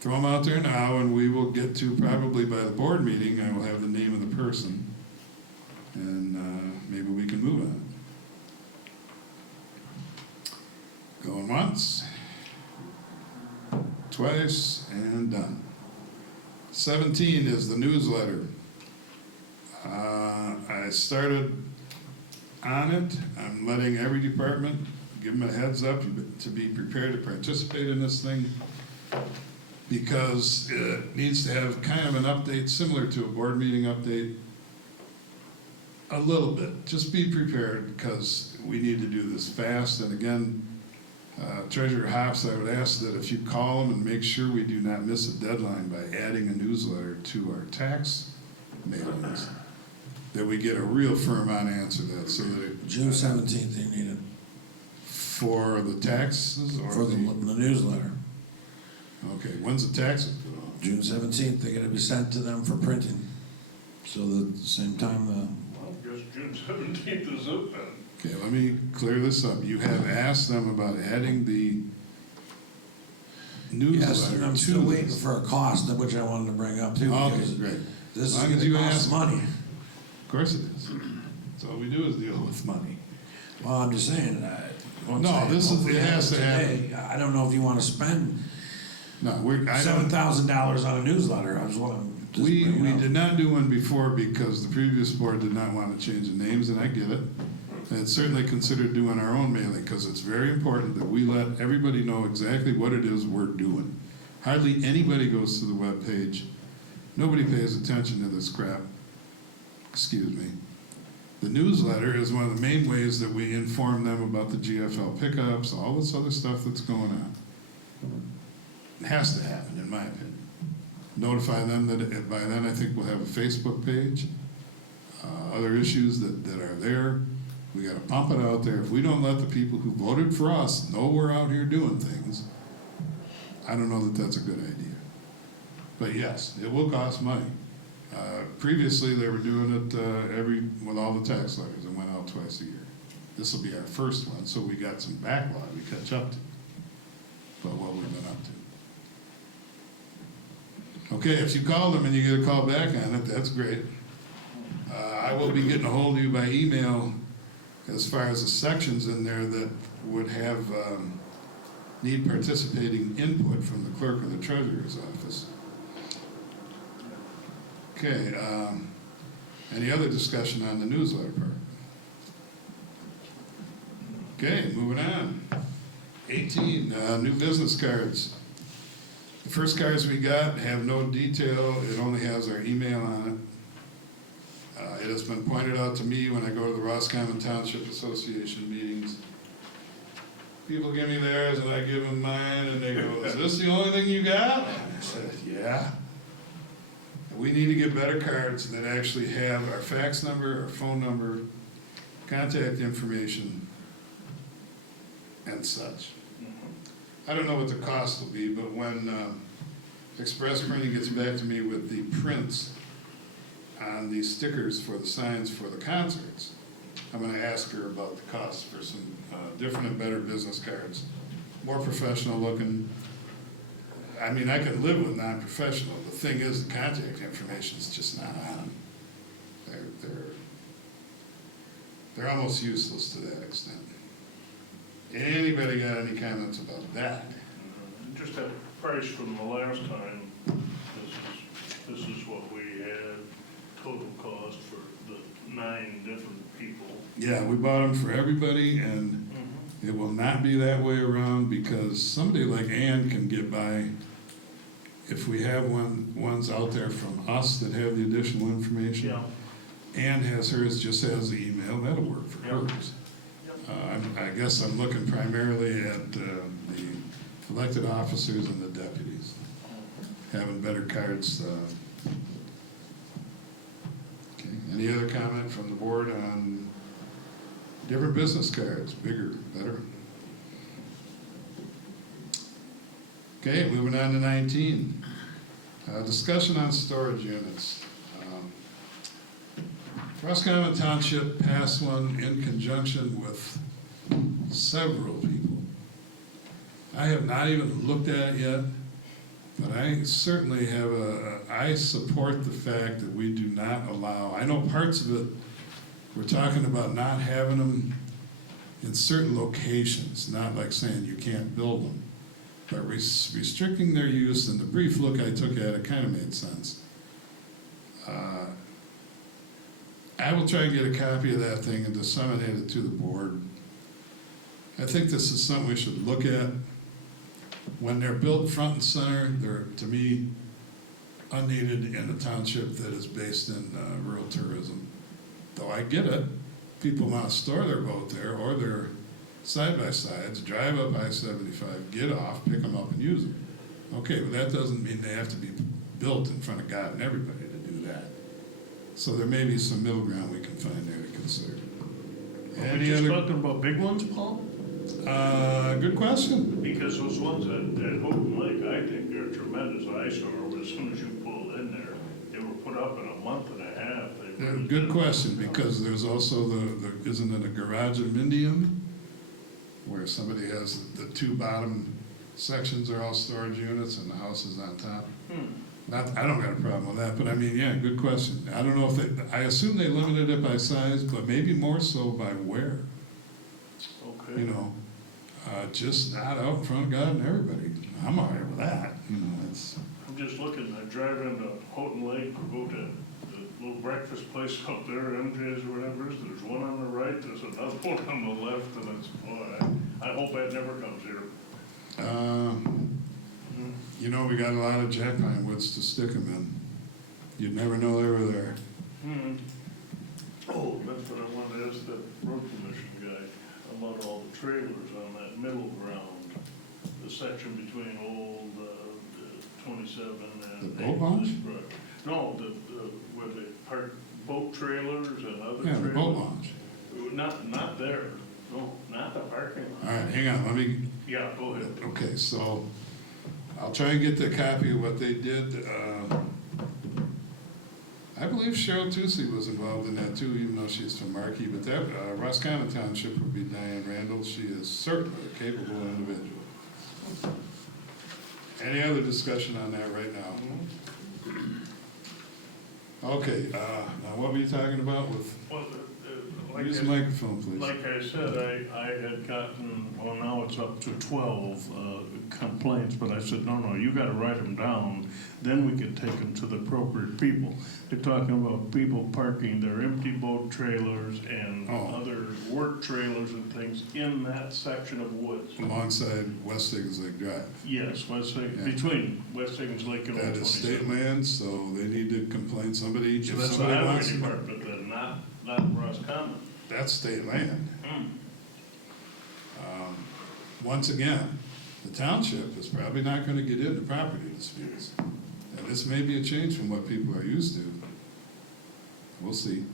throw them out there now, and we will get to, probably by the board meeting, I will have the name of the person, and maybe we can move on. Going once, twice, and done. 17 is the newsletter. I started on it. I'm letting every department give them a heads up to be prepared to participate in this thing, because it needs to have kind of an update similar to a board meeting update. A little bit. Just be prepared, because we need to do this fast. And again, Treasurer Hops, I would ask that if you call them and make sure we do not miss a deadline by adding a newsletter to our tax mailings, that we get a real firm on answer to that, so that it, June 17th, they need it, for the taxes or for the newsletter. Okay, when's the taxes due? June 17th, they're gonna be sent to them for printing. So that at the same time, Well, I guess June 17th is up then. Okay, let me clear this up. You have asked them about adding the yes, newsletter and I'm to still waiting this. for a cost, which I wanted to bring up too. Okay, because great. This is As long as gonna you cost ask. money. Of course it is. That's all we do is deal with money. Well, I'm just saying, No, this is- it has to happen. I don't know if you wanna spend No, I don't, $7,000 on a newsletter. I was wondering. we did not do one before because the previous board did not want to change the names, and I get it. And certainly considered doing our own mailing, because it's very important that we let everybody know exactly what it is we're doing. Hardly anybody goes to the webpage. Nobody pays attention to this crap. Excuse me. The newsletter is one of the main ways that we inform them about the GFL pickups, all this other stuff that's going on. It has to happen, in my opinion. Notify them that by then I think we'll have a Facebook page, other issues that are there. We gotta pump it out there. If we don't let the people who voted for us know we're out here doing things, I don't know that that's a good idea. But yes, it will cost money. Previously, they were doing it with all the tax levies. It went out twice a year. This will be our first one, so we got some backlog we catch up to. But what we've been up to. Okay, if you call them and you get a call back on it, that's great. I will be getting a hold of you by email as far as the sections in there that would have, need participating input from the clerk of the treasurer's office. Okay, any other discussion on the newsletter part? Okay, moving on. 18, new business cards. The first cards we got have no detail, it only has our email on it. It has been pointed out to me when I go to the Roscommon Township Association meetings. People give me theirs and I give them mine, and they go, "Is this the only thing you got?" And I said, "Yeah." We need to get better cards that actually have our fax number, our phone number, contact information, and such. I don't know what the cost will be, but when Express Printing gets back to me with the prints on the stickers for the signs for the concerts, I'm gonna ask her about the cost for some different and better business cards, more professional looking. I mean, I can live with non-professional. The thing is, the contact information is just not on. They're almost useless to that extent. Anybody got any comments about that? Just that price from the last time, this is what we had, total cost for the 9 different people. Yeah, we bought them for everybody, and it will not be that way around, because somebody like Ann can get by if we have ones out there from us that have the additional information. Yeah. Ann has hers, just has the email, that'll work for Yeah. hers. I guess I'm looking primarily at the elected officers and the deputies, having better cards. Okay. Any other comment from the board on different business cards, bigger, better? Okay, moving on to 19. Discussion on storage units. Roscommon Township passed one in conjunction with several people. I have not even looked at it yet, but I certainly have I support the fact that we do not allow, I know parts of it, we're talking about not having them in certain locations, not like saying you can't build them, but restricting their use, and the brief look I took at it kind of made sense. I will try and get a copy of that thing and disseminate it to the board. I think this is something we should look at. When they're built front and center, they're, to me, unneeded in a township that is based in rural tourism. Though I get it, people want to store their boat there, or their side-by-sides, drive up I-75, get off, pick them up and use them. Okay, but that doesn't mean they have to be built in front of God and everybody to do that. So there may be some middle ground we can find there to consider. Are we Any just other? talking about big ones, Paul? Good question. Because those ones at Houghton Lake, I think are tremendous eyesore. As soon as you pull in there, they were put up in a month and a half. They were- Good question, because there's also isn't it a garage Indium, where somebody has the 2 bottom sections are all storage units and the house is on top? I don't got a problem with that, but I mean, yeah, good question. I don't know if I assume they limited it by size, but maybe more so by where, Okay. you know? Just not out in front of God and everybody. I'm all right with that, you know, it's. I'm just looking, I drive into Houghton Lake, or go to the little breakfast place up there, MJ's or whatever it is. There's one on the right, there's another one on the left, and it's, boy, I hope that never comes here. You know, we got a lot of jack pine woods to stick them in. You'd never know they were there. Oh, that's what I wanted to ask the road commission guy about all the trailers on that middle ground, the section between old 27 and. The boat launch? Right. No, where they park boat trailers and other Yeah, trailers. the boat launch. Not there, no, not the parking All lot. right, hang on, let me, Yeah, go ahead. okay, so I'll try and get the copy of what they did. I believe Cheryl Toucey was involved in that too, even though she's from Marquis, but that, Roscommon Township would be Diane Randall. She is certainly a capable individual. Any other discussion on that right now? Okay, now what were you talking about with? Well, Use the microphone, please. Like I said, I had gotten, well, now it's up to 12 complaints, but I said, no, you gotta write them down, then we can take them to the appropriate people. They're talking about people parking their empty boat trailers and Oh. other work trailers and things in that section of woods. Alongside West Higgins Lake Drive. Yes, Yeah. between West Higgins Lake and Old That is state 27. land, so they need to complain, somebody, So if that's the somebody highway wants to. department, then not Roscommon. That's state land. Hmm. Once again, the township is probably not gonna get into property disputes. And this may be a change from what people are used to. We'll see.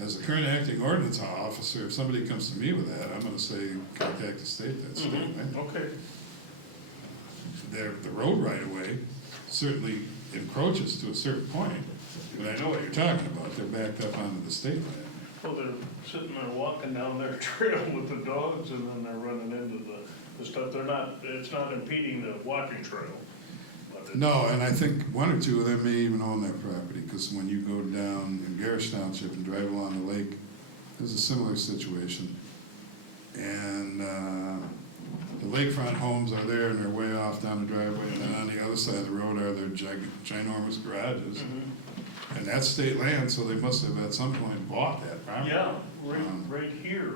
As the current acting ordinance officer, if somebody comes to me with that, I'm gonna say, contact the state, that's state land. Okay. The road right-of-way certainly encroaches to a certain point, but I know what you're talking about, they're backed up onto the state land. Well, they're sitting there walking down their trail with the dogs and then they're running into the stuff. It's not impeding the walking trail. but it- No, and I think one or two of them may even own that property, because when you go down in Garrish Township and drive along the lake, there's a similar situation. And the lakefront homes are there and they're way off down the driveway, and then on the other side of the road are their ginormous garages. Mhm. And that's state land, so they must have at some point bought that property. Yeah, right here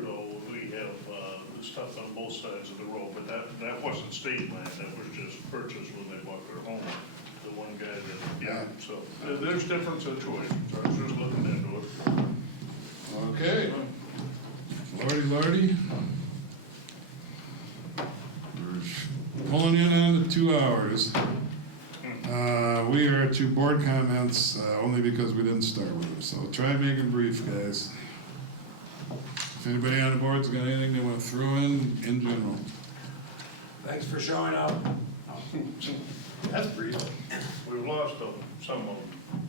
though, we have the stuff on both sides of the road, but that wasn't state land, that was just purchased when they bought their home. The one guy that, yeah, so there's different situations. I was just looking into it. Okay. Lordy. We're pulling in on the 2 hours. We are to board comments only because we didn't start with them, so try and make it brief, guys. If anybody on the board's got anything they want to throw in general. Thanks for showing up. That's brief. We've lost some of them.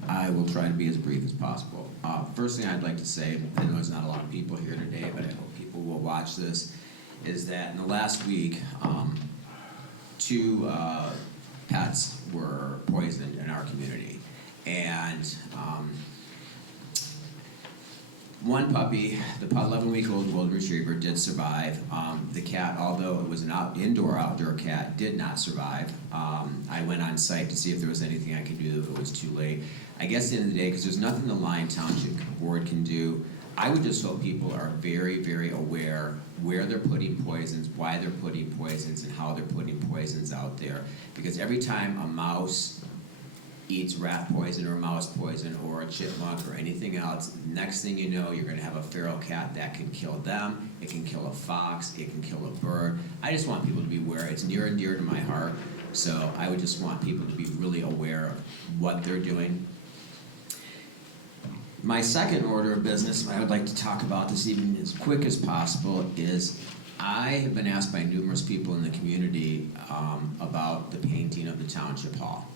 I will try to be as brief as possible. First thing I'd like to say, I know there's not a lot of people here today, but I hope people will watch this, is that in the last week, 2 pets were poisoned in our community. And one puppy, the 11-week-old golden retriever, did survive. The cat, although it was an indoor-outdoor cat, did not survive. I went on site to see if there was anything I could do if it was too late. I guess at the end of the day, because there's nothing the Lyon Township Board can do, I would just hope people are very, very aware where they're putting poisons, why they're putting poisons, and how they're putting poisons out there. Because every time a mouse eats rat poison or mouse poison or a chipmunk or anything else, next thing you know, you're gonna have a feral cat that can kill them, it can kill a fox, it can kill a bird. I just want people to be aware. It's near and dear to my heart, so I would just want people to be really aware of what they're doing. My second order of business I would like to talk about this evening as quick as possible is I have been asked by numerous people in the community about the painting of the township hall.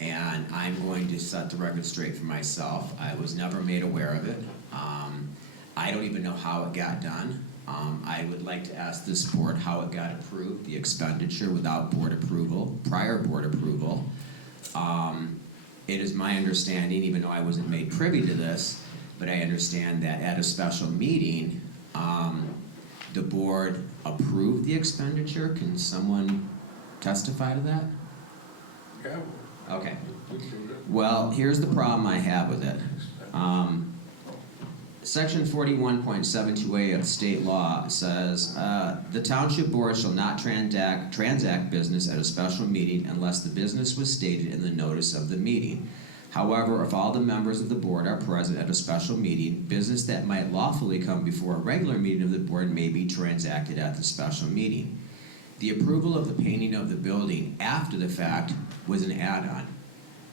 And I'm going to set the record straight for myself. I was never made aware of it. I don't even know how it got done. I would like to ask this board how it got approved, the expenditure without board approval, prior board approval. It is my understanding, even though I wasn't made privy to this, but I understand that at a special meeting, the board approved the expenditure. Can someone testify to that? Yeah. Okay. Well, here's the problem I have with it. Section 41.72A of state law says, the township board shall not transact business at a special meeting unless the business was stated in the notice of the meeting. However, if all the members of the board are present at a special meeting, business that might lawfully come before a regular meeting of the board may be transacted at the special meeting. The approval of the painting of the building after the fact was an add-on,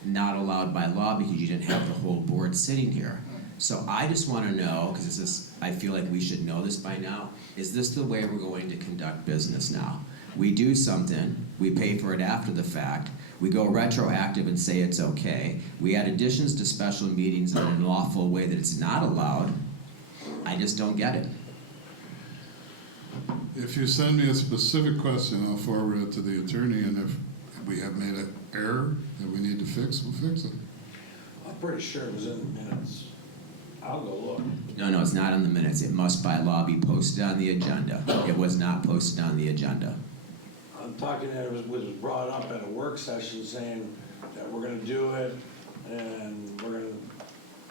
not allowed by law because you didn't have the whole board sitting here. So I just want to know, because I feel like we should know this by now, is this the way we're going to conduct business now? We do something, we pay for it after the fact, we go retroactive and say it's okay, we add additions to special meetings in an unlawful way that it's not allowed. I just don't get it. If you send me a specific question, I'll forward it to the attorney, and if we have made an error that we need to fix, we'll fix it. pretty sure it was in the minutes. I'll go look. No, it's not on the minutes. It must by law be posted on the agenda. It was not posted on the agenda. I'm talking that it was brought up at a work session saying that we're gonna do it, and we're gonna,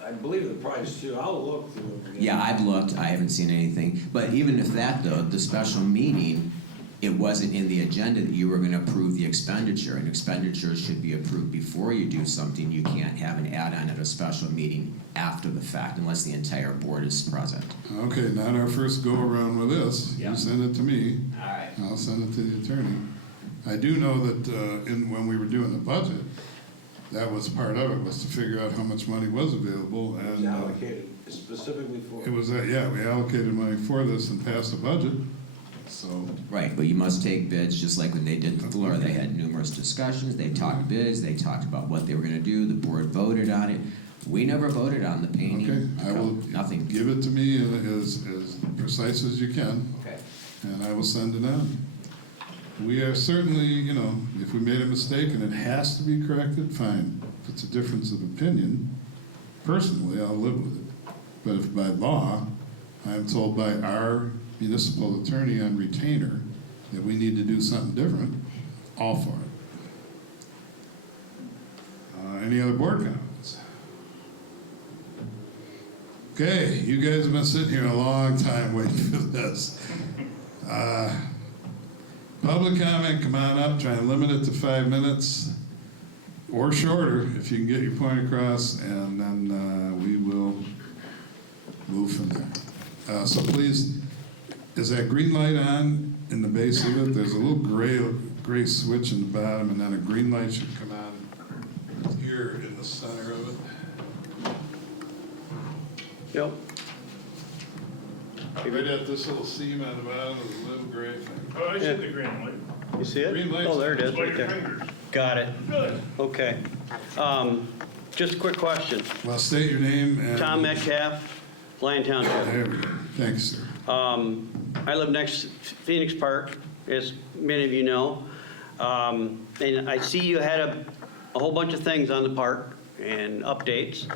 I believe the price too, I'll look through it again. Yeah, I've looked, I haven't seen anything. But even if that though, the special meeting, it wasn't in the agenda that you were gonna approve the expenditure, and expenditures should be approved before you do something. You can't have an add-on at a special meeting after the fact unless the entire board is present. Okay, not our first go-around with this. Yeah. You send it to me. All right. I'll send it to the attorney. I do know that when we were doing the budget, that was part of it, was to figure out how much money was available. It was And allocated specifically for. it was, yeah, we allocated money for this and passed the budget, so. Right, but you must take bids, just like when they did the floor. They had numerous discussions, they talked bids, they talked about what they were gonna do, the board voted on it. We never voted on the painting. Okay, I will Nothing. give it to me as precise as you can, Okay. and I will send it on. We are certainly, you know, if we made a mistake and it has to be corrected, fine. If it's a difference of opinion, personally, I'll live with it. But if by law, I'm told by our municipal attorney on retainer that we need to do something different, all for it. Any other board comments? Okay, you guys have been sitting here a long time waiting for this. Public comment, come on up, try and limit it to 5 minutes or shorter if you can get your point across, and then we will move from there. So please, is that green light on in the base of it? There's a little gray switch in the bottom, and then a green light should come on here in the center of it. Yep. Right at this little seam on the bottom, there's a little gray thing. Oh, I see the green light. You see it? Green light's- Oh, there it is, By right your there. fingers. Got it. Good. Okay. Just a quick question. Well, state your name and... Tom Metcalf, Lyon Township. There we go. Thank you, sir. I live next to Phoenix Park, as many of you know. And I see you had a whole bunch of things on the park and updates.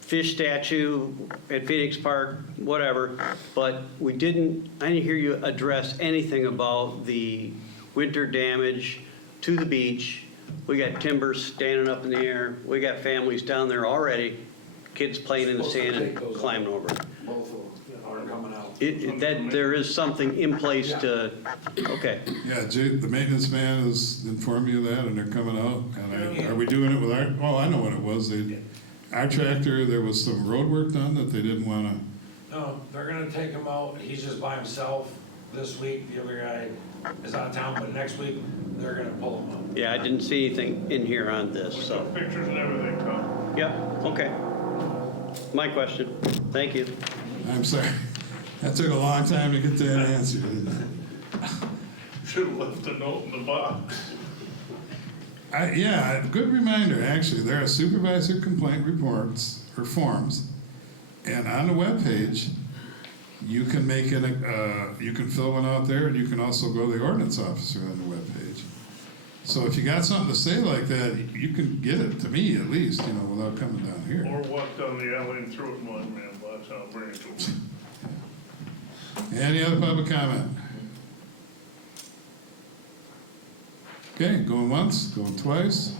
Fish statue at Phoenix Park, whatever. But I didn't hear you address anything about the winter damage to the beach. We got timbers standing up in the air. We got families down there already, kids playing in the sand and climbing over it. Both of them are coming out. That there is something in place to, okay. Yeah, the maintenance man has informed me of that, and they're coming out. And are we doing it with our, well, I know what it was. Our tractor, there was some road work done that they didn't want to, No, they're gonna take him out, he's just by himself this week, the other guy is out of town, but next week, they're gonna pull him out. Yeah, I didn't see anything in here on this, so. Pictures and everything, Tom. Yeah, okay. My question. Thank you. I'm sorry. That took a long time to get that answer, didn't it? Should have left a note in the box. Yeah, good reminder, actually. There are supervisor complaint reports or forms, and on the webpage, you can make it, you can fill one out there, and you can also go to the ordinance officer on the webpage. So if you got something to say like that, you can get it to me at least, you know, without coming down here. Or walk down the alley and throw it in one mailbox, I'll bring it to him. Any other public comment? Okay, going once, going twice.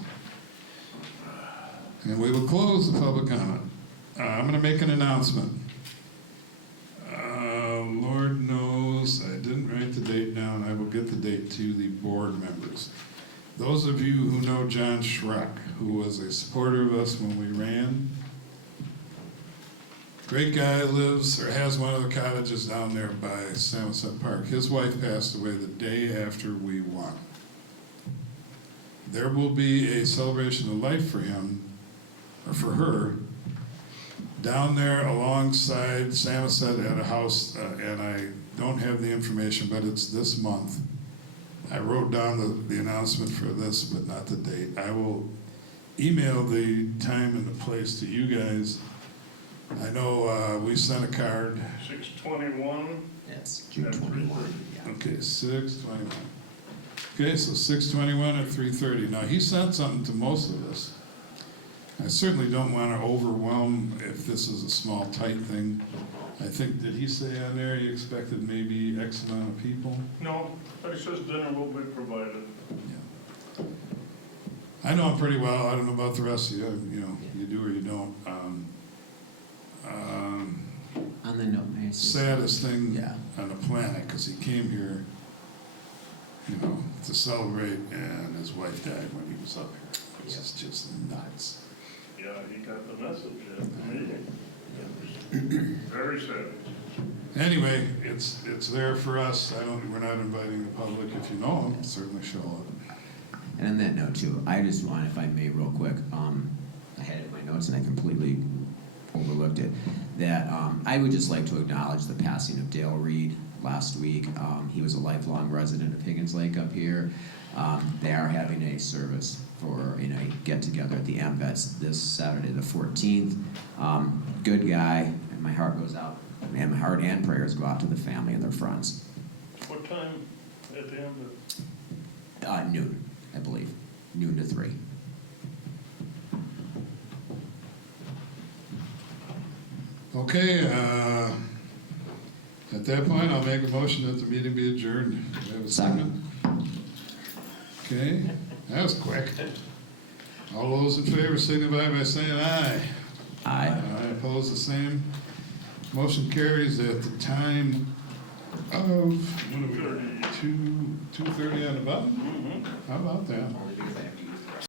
And we will close the public comment. I'm gonna make an announcement. Lord knows, I didn't write the date down. I will get the date to the board members. Those of you who know John Schreck, who was a supporter of us when we ran, great guy, lives or has one of the cottages down there by Samoset Park. His wife passed away the day after we won. There will be a celebration of life for him, or for her, down there alongside Samoset at a house, and I don't have the information, but it's this month. I wrote down the announcement for this, but not the date. I will email the time and the place to you guys. I know we sent a card. 6/21. Yes, June 21. Yeah. Okay, 6/21. Okay, so 6/21 at 3:30. Now, he sent something to most of us. I certainly don't want to overwhelm if this is a small, tight thing. I think, did he say on there he expected maybe X amount of people? No, but he says dinner will be provided. I know him pretty well. I don't know about the rest of you. You know, you do or you don't. On the note, may I say? Saddest thing Yeah. on the planet, because he came here, you know, to celebrate, and his wife died when he was up here. This is just nuts. Yeah, he got the message at the meeting. Very sad. Anyway, it's there for us. We're not inviting the public. If you know them, certainly show up. And on that note too, I just want, if I may, real quick, I had it in my notes and I completely overlooked it, that I would just like to acknowledge the passing of Dale Reed last week. He was a lifelong resident of Higgins Lake up here. They are having a service for, a get-together at the AMVETS this Saturday, the 14th. Good guy, and my heart goes out, and my heart and prayers go out to the family and their friends. What time at the end of? Noon, I believe, noon to 3. Okay, at that point, I'll make a motion that the meeting be adjourned. Do I have a second? Okay, that was quick. All those in favor signify by saying aye. Aye. I oppose the same. Motion carries at the time of, what are we, 2:30 on the button? How about that?